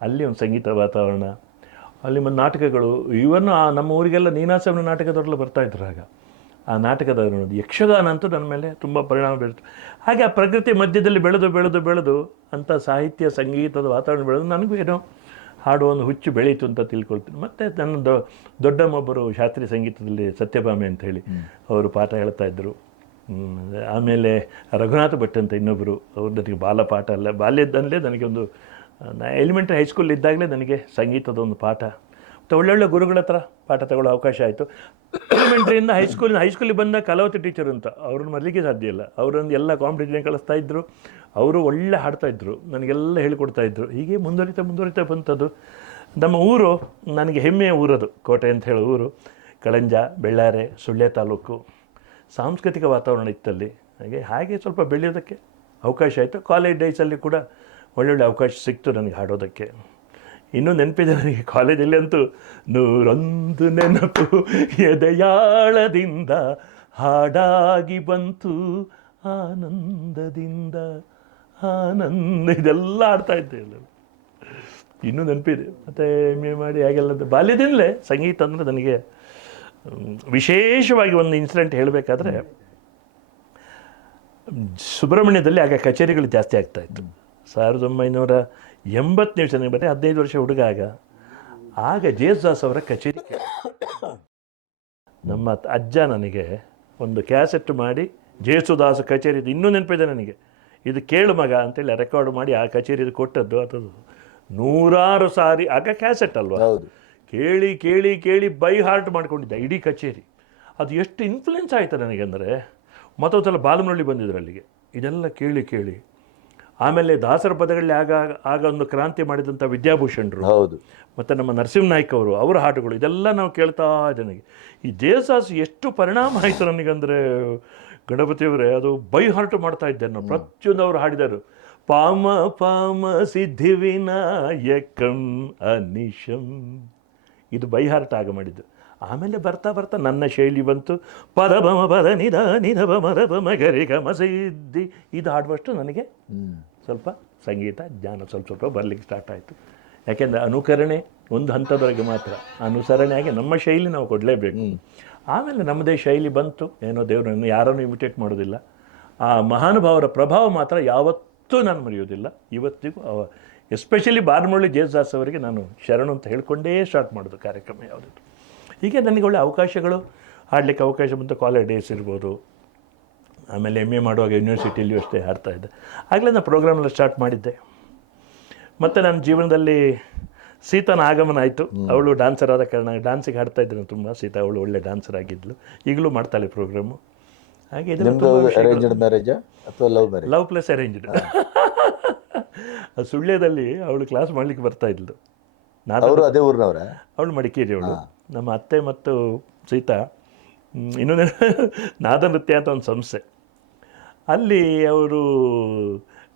ಅಲ್ಲಿ ಒಂದು ಸಂಗೀತ ವಾತಾವರಣ ಅಲ್ಲಿ ಒಂದು ನಾಟಕಗಳು ಇವನ್ನು ಆ ನಮ್ಮ ಊರಿಗೆಲ್ಲ ನೀನಾಸವನ ನಾಟಕದವರೆಲ್ಲ ಬರ್ತಾಯಿದ್ರು ಆಗ. ಆ ನಾಟಕದ ನೋಡೋದು ಯಕ್ಷಗಾನ ಅಂತೂ ನನ್ನ ಮೇಲೆ ತುಂಬ ಪರಿಣಾಮ ಬೀರುತ್ತೆ. ಹಾಗೆ ಆ ಪ್ರಕೃತಿ ಮಧ್ಯದಲ್ಲಿ ಬೆಳೆದು ಬೆಳೆದು ಬೆಳೆದು ಅಂಥ ಸಾಹಿತ್ಯ ಸಂಗೀತದ ವಾತಾವರಣ ಬೆಳೆದು ನನಗೂ ಏನೋ ಹಾಡು ಒಂದು ಹುಚ್ಚು ಬೆಳೀತು ಅಂತ ತಿಳ್ಕೊಳ್ತೀನಿ. ಮತ್ತು ನನ್ನ ದೊ ದೊಡ್ಡಮ್ಮೊಬ್ಬರು ಶಾಸ್ತ್ರೀಯ ಸಂಗೀತದಲ್ಲಿ ಸತ್ಯಭಾಮೆ ಅಂತ ಹೇಳಿ ಅವರು ಪಾಠ ಹೇಳ್ತಾ ಇದ್ದರು ಆಮೇಲೆ ರಘುನಾಥ ಭಟ್ ಅಂತ ಇನ್ನೊಬ್ಬರು ಅವ್ರು ನನಗೆ ಬಾಲಪಾಠ ಅಲ್ಲ ಬಾಲ್ಯದಲ್ಲೇ ನನಗೆ ಒಂದು ಎಲಿಮೆಂಟ್ರಿ ಹೈಸ್ಕೂಲ್ ಇದ್ದಾಗಲೇ ನನಗೆ ಸಂಗೀತದ ಒಂದು ಪಾಠ. ಮತ್ತು ಒಳ್ಳೊಳ್ಳೆ ಗುರುಗಳ ಹತ್ರ ಪಾಠ ತಗೊಳ್ಳೋ ಅವಕಾಶ ಆಯಿತು. ಎಲಿಮೆಂಟ್ರಿಯಿಂದ ಹೈಸ್ಕೂಲಿನ ಹೈಸ್ಕೂಲಿಗೆ ಬಂದ ಕಲಾವತಿ ಟೀಚರ್ ಅಂತ, ಅವ್ರನ್ನ ಮರಲಿಕ್ಕೆ ಸಾಧ್ಯ ಇಲ್ಲ. ಅವರೊಂದು ಎಲ್ಲ ಕಾಂಪಿಟೇಷನ್ ಕಳಿಸ್ತಾ ಇದ್ದರು ಅವರು ಒಳ್ಳೆ ಹಾಡ್ತಾ ಇದ್ದರು ನನಗೆಲ್ಲ ಹೇಳಿಕೊಡ್ತಾ ಇದ್ದರು ಹೀಗೆ ಮುಂದುವರಿತಾ ಮುಂದುವರಿತಾ ಬಂತದ್ದು ನಮ್ಮ ಊರು, ನನಗೆ ಹೆಮ್ಮೆಯ ಊರದು, ಕೋಟೆ ಅಂತ ಹೇಳೋ ಊರು, ಕಳಂಜ, ಬೆಳ್ಳಾರೆ, ಸುಳ್ಯ ತಾಲೂಕು. ಸಾಂಸ್ಕೃತಿಕ ವಾತಾವರಣ ಇತ್ತಲ್ಲಿ, ಹಾಗೆ ಹಾಗೆ ಸ್ವಲ್ಪ ಬೆಳೆಯೋದಕ್ಕೆ ಅವಕಾಶ ಆಯಿತು. ಕಾಲೇಜ್ ಡೇಸಲ್ಲಿ ಕೂಡ ಒಳ್ಳೊಳ್ಳೆ ಅವಕಾಶ ಸಿಕ್ತು ನನಗೆ ಹಾಡೋದಕ್ಕೆ. ಇನ್ನೂ ನೆನಪಿದೆ ನನಗೆ ಕಾಲೇಜಲ್ಲಿ ಅಂತೂ ನೂರೊಂದು ನೆನಪು ಎದೆಯಾಳದಿಂದ ಹಾಡಾಗಿ ಬಂತು. ಆನಂದದಿಂದ ಆನಂದ, ಇದೆಲ್ಲ ಆಡ್ತಾ ಇದ್ದೆ ಇನ್ನೂ ನೆನಪಿದೆ. ಮತ್ತು ಎಂ ಎ ಮಾಡಿ, ಹಾಗೆಲ್ಲ ಬಾಲ್ಯದಿಂದಲೇ ಸಂಗೀತ ಅಂದರೆ ನನಗೆ ವಿಶೇಷವಾಗಿ ಒಂದು ಇನ್ಸಿಡೆಂಟ್ ಹೇಳಬೇಕಾದ್ರೆ, ಸುಬ್ರಹ್ಮಣ್ಯದಲ್ಲಿ ಆಗ ಕಚೇರಿಗಳು ಜಾಸ್ತಿ ಆಗ್ತಾ ಇತ್ತು. ಸಾವಿರದ ಒಂಬೈನೂರ ಎಂಬತ್ತನೇ ವರ್ಷ ಬರೀ ಹದಿನೈದು ವರ್ಷ ಹುಡುಗ ಆಗ. ಆಗ ಜೇಸುದಾಸ್ ಅವರ ಕಚೇರಿ ನಮ್ಮ ಅಜ್ಜ ನನಗೆ ಒಂದು ಕ್ಯಾಸೆಟ್ ಮಾಡಿ, ಜೇಸುದಾಸ್ ಕಚೇರಿ ಇನ್ನೂ ನೆನಪಿದೆ ನನಗೆ. ಇದು ಕೇಳು ಮಗ ಅಂತೇಳಿ ರೆಕಾರ್ಡ್ ಮಾಡಿ ಆ ಕಚೇರಿದು ಕೊಟ್ಟದ್ದು. ಅದು ನೂರಾರು ಸಾರಿ, ಆಗ ಕ್ಯಾಸೆಟ್ ಅಲ್ವಾ? ಕೇಳಿ ಕೇಳಿ ಕೇಳಿ ಬೈ ಹಾರ್ಟ್ ಮಾಡ್ಕೊಂಡಿದ್ದೆ ಇಡೀ ಕಚೇರಿ. ಅದು ಎಷ್ಟು ಇನ್ಫ್ಲುಯೆನ್ಸ್ ಆಯಿತು ನನಗೆ ಅಂದರೆ ಮತ್ತೊಂದು ಸಲ ಬಾಲಮರಳ್ಳಿ ಬಂದಿದ್ರು ಅಲ್ಲಿಗೆ ಇದೆಲ್ಲ ಕೇಳಿ ಕೇಳಿ. ಆಮೇಲೆ ದಾಸರ ಪದಗಳಲ್ಲಿ ಆಗ ಆಗ ಒಂದು ಕ್ರಾಂತಿ ಮಾಡಿದಂಥ ವಿದ್ಯಾಭೂಷಣರು ಹೌದು. ಮತ್ತು ನಮ್ಮ ನರಸಿಂಹ ನಾಯ್ಕ ಅವರು ಅವರ ಹಾಡುಗಳು ಇದೆಲ್ಲ ನಾವು ಕೇಳ್ತಾ ಇದ್ದೆ ನನಗೆ. ಈ ದೇಸಾಸು ಎಷ್ಟು ಪರಿಣಾಮ ಆಯಿತು ನನಗಂದರೆ ಗಣಪತಿಯವರೇ ಅದು ಬೈ ಹಾರ್ಟ್ ಮಾಡ್ತಾ ಇದ್ದೆ ನಾನು. ಪ್ರತಿಯೊಂದು ಅವರು ಹಾಡಿದರು. ಪಾಮ ಪಾಮ ಸಿದ್ಧಿವಿನಾಯಕಂ ಅನಿಶಂ. ಇದು ಬೈ ಹಾರ್ಟ್ ಆಗ ಮಾಡಿದ್ದು ಆಮೇಲೆ ಬರ್ತಾ ಬರ್ತಾ ನನ್ನ ಶೈಲಿ ಬಂತು. ಪರಬಮ ಪದ ನಿಧ ನಿಧಭ ಮರಭ ಮಗರಿ ಗಮ ಸಿದ್ಧಿ. ಇದು ಹಾಡುವಷ್ಟು ನನಗೆ ಸ್ವಲ್ಪ ಸಂಗೀತ, ಜ್ಞಾನ ಸ್ವಲ್ಪ ಸ್ವಲ್ಪ ಬರಲಿಕ್ಕೆ ಸ್ಟಾರ್ಟ್ ಆಯಿತು. ಯಾಕೆಂದರೆ ಅನುಕರಣೆ ಒಂದು ಹಂತದವರೆಗೆ ಮಾತ್ರ. ಅನುಸರಣೆಯಾಗಿ ನಮ್ಮ ಶೈಲಿ ನಾವು ಕೊಡಲೇಬೇಕು. ಆಮೇಲೆ ನಮ್ಮದೇ ಶೈಲಿ ಬಂತು. ಏನೋ ದೇವರನ್ನು ಯಾರನ್ನು ಇಮಿಟೇಟ್ ಮಾಡೋದಿಲ್ಲ. ಆ ಮಹಾನುಭಾವರ ಪ್ರಭಾವ ಮಾತ್ರ ಯಾವತ್ತೂ ನಾನು ಮರೆಯೋದಿಲ್ಲ ಇವತ್ತಿಗೂ ಎಸ್ಪೆಷಲಿ ಬಾರ್ಮೊಳ್ಳಿ ಜೇಸುದಾಸ್ ಅವರಿಗೆ ನಾನು ಶರಣು ಅಂತ ಹೇಳ್ಕೊಂಡೇ ಸ್ಟಾರ್ಟ್ ಮಾಡೋದು ಕಾರ್ಯಕ್ರಮ ಯಾವುದಿತ್ತು ಹೀಗೆ ನನಗೆ ಒಳ್ಳೆ ಅವಕಾಶಗಳು ಆಡಲಿಕ್ಕೆ ಅವಕಾಶ ಬಂತು ಕಾಲೇಜ್ ಡೇಸ್ ಇರ್ಬೋದು ಆಮೇಲೆ ಎಂ ಎ ಮಾಡುವಾಗ ಯೂನಿವರ್ಸಿಟಿಯಲ್ಲಿಯೂ ಅಷ್ಟೇ ಹಾಡ್ತಾ ಇದ್ದೆ. ಆಗಲೇ ನಾನು ಪ್ರೋಗ್ರಾಮೆಲ್ಲ ಸ್ಟಾರ್ಟ್ ಮಾಡಿದ್ದೆ. ಮತ್ತು ನನ್ನ ಜೀವನದಲ್ಲಿ ಸೀತಾನ ಆಗಮನ ಆಯಿತು. ಅವಳು ಡಾನ್ಸರ್ ಆದ ಕಾರಣ ಡಾನ್ಸಿಗೆ ಹಾಡ್ತಾ ಇದ್ದೆ. ನಾನು ತುಂಬ ಸೀತಾ ಅವಳು ಒಳ್ಳೆ ಡಾನ್ಸರ್ ಆಗಿದ್ಲು. ಈಗಲೂ ಮಾಡ್ತಾಳೆ ಪ್ರೋಗ್ರಾಮು ಹಾಗೆ ಅರೇಂಜ್ಡ್ ಮ್ಯಾರೇಜ್ ಅಥವಾ love marriage love plus arranged ಸುಳ್ಯದಲ್ಲಿ ಅವಳು ಕ್ಲಾಸ್ ಮಾಡ್ಲಿಕ್ಕೆ ಬರ್ತಾ ಇದ್ಲು. ನಾನು ಅದೇ ಊರಿನವ್ರ? ಅವಳು ಮಡಿಕೇರಿ ಅವಳು. ನಮ್ಮ ಅತ್ತೆ ಮತ್ತು ಸೀತಾ ಇನ್ನೊಂದು ನಾದ ನೃತ್ಯ ಅಂತ ಒಂದು ಸಂಸ್ಥೆ. ಅಲ್ಲಿ ಅವರು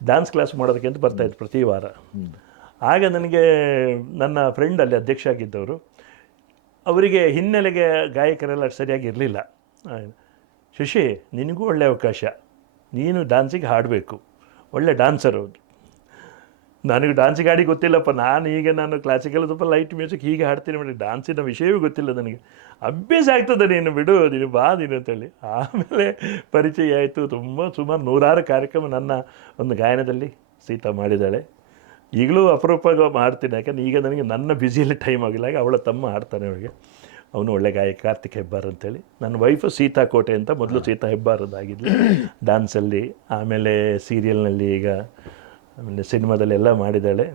ಡ್ಯಾನ್ಸ್ ಕ್ಲಾಸ್ ಮಾಡೋದಕ್ಕೆ ಅಂತ ಬರ್ತಾಯಿದ್ರು ಪ್ರತಿ ವಾರ. ಆಗ ನನಗೆ ನನ್ನ ಫ್ರೆಂಡ್ ಅಲ್ಲಿ ಅಧ್ಯಕ್ಷ ಆಗಿದ್ದವರು ಅವರಿಗೆ ಹಿನ್ನೆಲೆಗೆ ಗಾಯಕರೆಲ್ಲ ಸರಿಯಾಗಿ ಇರಲಿಲ್ಲ. ಶಶಿ, ನಿನಗೂ ಒಳ್ಳೆ ಅವಕಾಶ. ನೀನು ಡ್ಯಾನ್ಸಿಗೆ ಹಾಡಬೇಕು. ಒಳ್ಳೆ ಡಾನ್ಸರ್ ಹೌದು. ನನಗೆ ಡ್ಯಾನ್ಸಿಗೆ ಹಾಡಿ ಗೊತ್ತಿಲ್ಲಪ್ಪ. ನಾನು ಈಗ ನಾನು ಕ್ಲಾಸಿಕಲ್ ಸ್ವಲ್ಪ ಲೈಟ್ ಮ್ಯೂಸಿಕ್ ಹೀಗೆ ಹಾಡ್ತೀನಿ ಮಾಡಿ ಡ್ಯಾನ್ಸಿನ ವಿಷಯವೂ ಗೊತ್ತಿಲ್ಲ ನನಗೆ. ಅಭ್ಯಾಸ ಆಗ್ತದೆ ನೀನು, ಬಿಡು, ನೀನು ಬಾ ನೀನು ಅಂತೇಳಿ. ಆಮೇಲೆ ಪರಿಚಯ ಆಯಿತು. ತುಂಬ ಸುಮಾರು ನೂರಾರು ಕಾರ್ಯಕ್ರಮ ನನ್ನ ಒಂದು ಗಾಯನದಲ್ಲಿ ಸೀತಾ ಮಾಡಿದ್ದಾಳೆ. ಈಗಲೂ ಅಪರೂಪ ಮಾಡ್ತೀನಿ ಯಾಕಂದರೆ ಈಗ ನನಗೆ ನನ್ನ ಬ್ಯುಸಿಯಲ್ಲಿ ಟೈಮ್ ಆಗಿಲ್ಲ. ಹಾಗೆ ಅವಳ ತಮ್ಮ ಹಾಡ್ತಾನೆ ಅವಳಿಗೆ. ಅವನು ಒಳ್ಳೆ ಗಾಯಕ ಕಾರ್ತಿಕ್ ಹೆಬ್ಬಾರ್ ಅಂತೇಳಿ. ನನ್ನ ವೈಫು ಸೀತಾ ಕೋಟೆ ಅಂತ ಮೊದಲು ಸೀತಾ ಹೆಬ್ಬಾರದಾಗಿದ್ಲು ಡ್ಯಾನ್ಸಲ್ಲಿ ಆಮೇಲೆ ಸೀರಿಯಲ್ನಲ್ಲಿ ಈಗ ಆಮೇಲೆ ಸಿನಿಮಾದಲ್ಲಿ ಎಲ್ಲ ಮಾಡಿದ್ದಾಳೆ.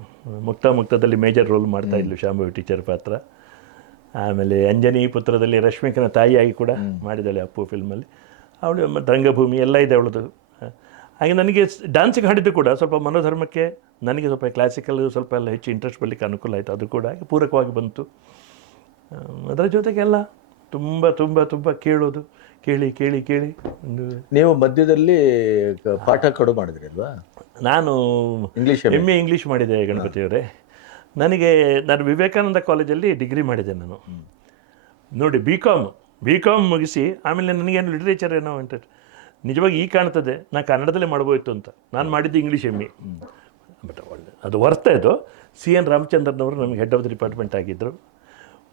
ಮುಕ್ತ ಮುಕ್ತದಲ್ಲಿ ಮೇಜರ್ ರೋಲ್ ಮಾಡ್ತಾ ಇದ್ಲು ಶಾಂಭವಿ ಟೀಚರ್ ಪಾತ್ರ. ಆಮೇಲೆ ಅಂಜನಿ ಪುತ್ರದಲ್ಲಿ ರಶ್ಮಿಕನ ತಾಯಿಯಾಗಿ ಕೂಡ ಮಾಡಿದ್ದಾಳೆ ಅಪ್ಪು ಫಿಲ್ಮಲ್ಲಿ ಅವಳು ಮತ್ತು ರಂಗಭೂಮಿ ಎಲ್ಲ ಇದೆ ಅವಳದು. ಹಾಗೆ ನನಗೆ ಡ್ಯಾನ್ಸಿಗೆ ಹಾಡಿದ್ದು ಕೂಡ ಸ್ವಲ್ಪ ಮನೋಧರ್ಮಕ್ಕೆ ನನಗೆ ಸ್ವಲ್ಪ ಕ್ಲಾಸಿಕಲ್ ಸ್ವಲ್ಪ ಎಲ್ಲ ಹೆಚ್ಚು ಇಂಟ್ರೆಸ್ಟ್ ಬರಲಿಕ್ಕೆ ಅನುಕೂಲ ಆಯಿತು. ಅದು ಕೂಡ ಹಾಗೆ ಪೂರಕವಾಗಿ ಬಂತು. ಅದರ ಜೊತೆಗೆಲ್ಲ ತುಂಬ ತುಂಬ ತುಂಬ ಕೇಳೋದು ಕೇಳಿ ಕೇಳಿ ಕೇಳಿ ಒಂದು ನೀವು ಮಧ್ಯದಲ್ಲಿ ಕ- ಪಾಠ ಕಡು ಮಾಡಿದ್ರಿ ಅಲ್ವಾ? ನಾನು ಇಂಗ್ಲೀಷ್ ಎಂ ಎ ಇಂಗ್ಲೀಷ್ ಮಾಡಿದೆ ಗಣಪತಿಯವರೇ ನನಗೆ ನಾನು ವಿವೇಕಾನಂದ ಕಾಲೇಜಲ್ಲಿ ಡಿಗ್ರಿ ಮಾಡಿದೆ ನಾನು. ನೋಡಿ ಬಿ ಕಾಮ್ ಬಿ ಕಾಮ್ ಮುಗಿಸಿ ಆಮೇಲೆ ನನಗೇನು ಲಿಟ್ರೇಚರ್ ಏನೋ ಅಂತ ನಿಜವಾಗಿ ಈ ಕಾಣ್ತದೆ ನಾನು ಕನ್ನಡದಲ್ಲೇ ಮಾಡ್ಬೋಯಿತ್ತು ಅಂತ. ನಾನು ಮಾಡಿದ್ದು ಇಂಗ್ಲೀಷ್ ಎಂ ಎ ಬಟ್ ಒಳ್ಳೆ ಅದು ವರ್ತ ಇದು ಸಿ ಎನ್ ರಾಮಚಂದ್ರನವರು ನಮಗೆ ಹೆಡ್ ಆಫ್ ದಿ ಡಿಪಾರ್ಟ್ಮೆಂಟ್ ಆಗಿದ್ದರು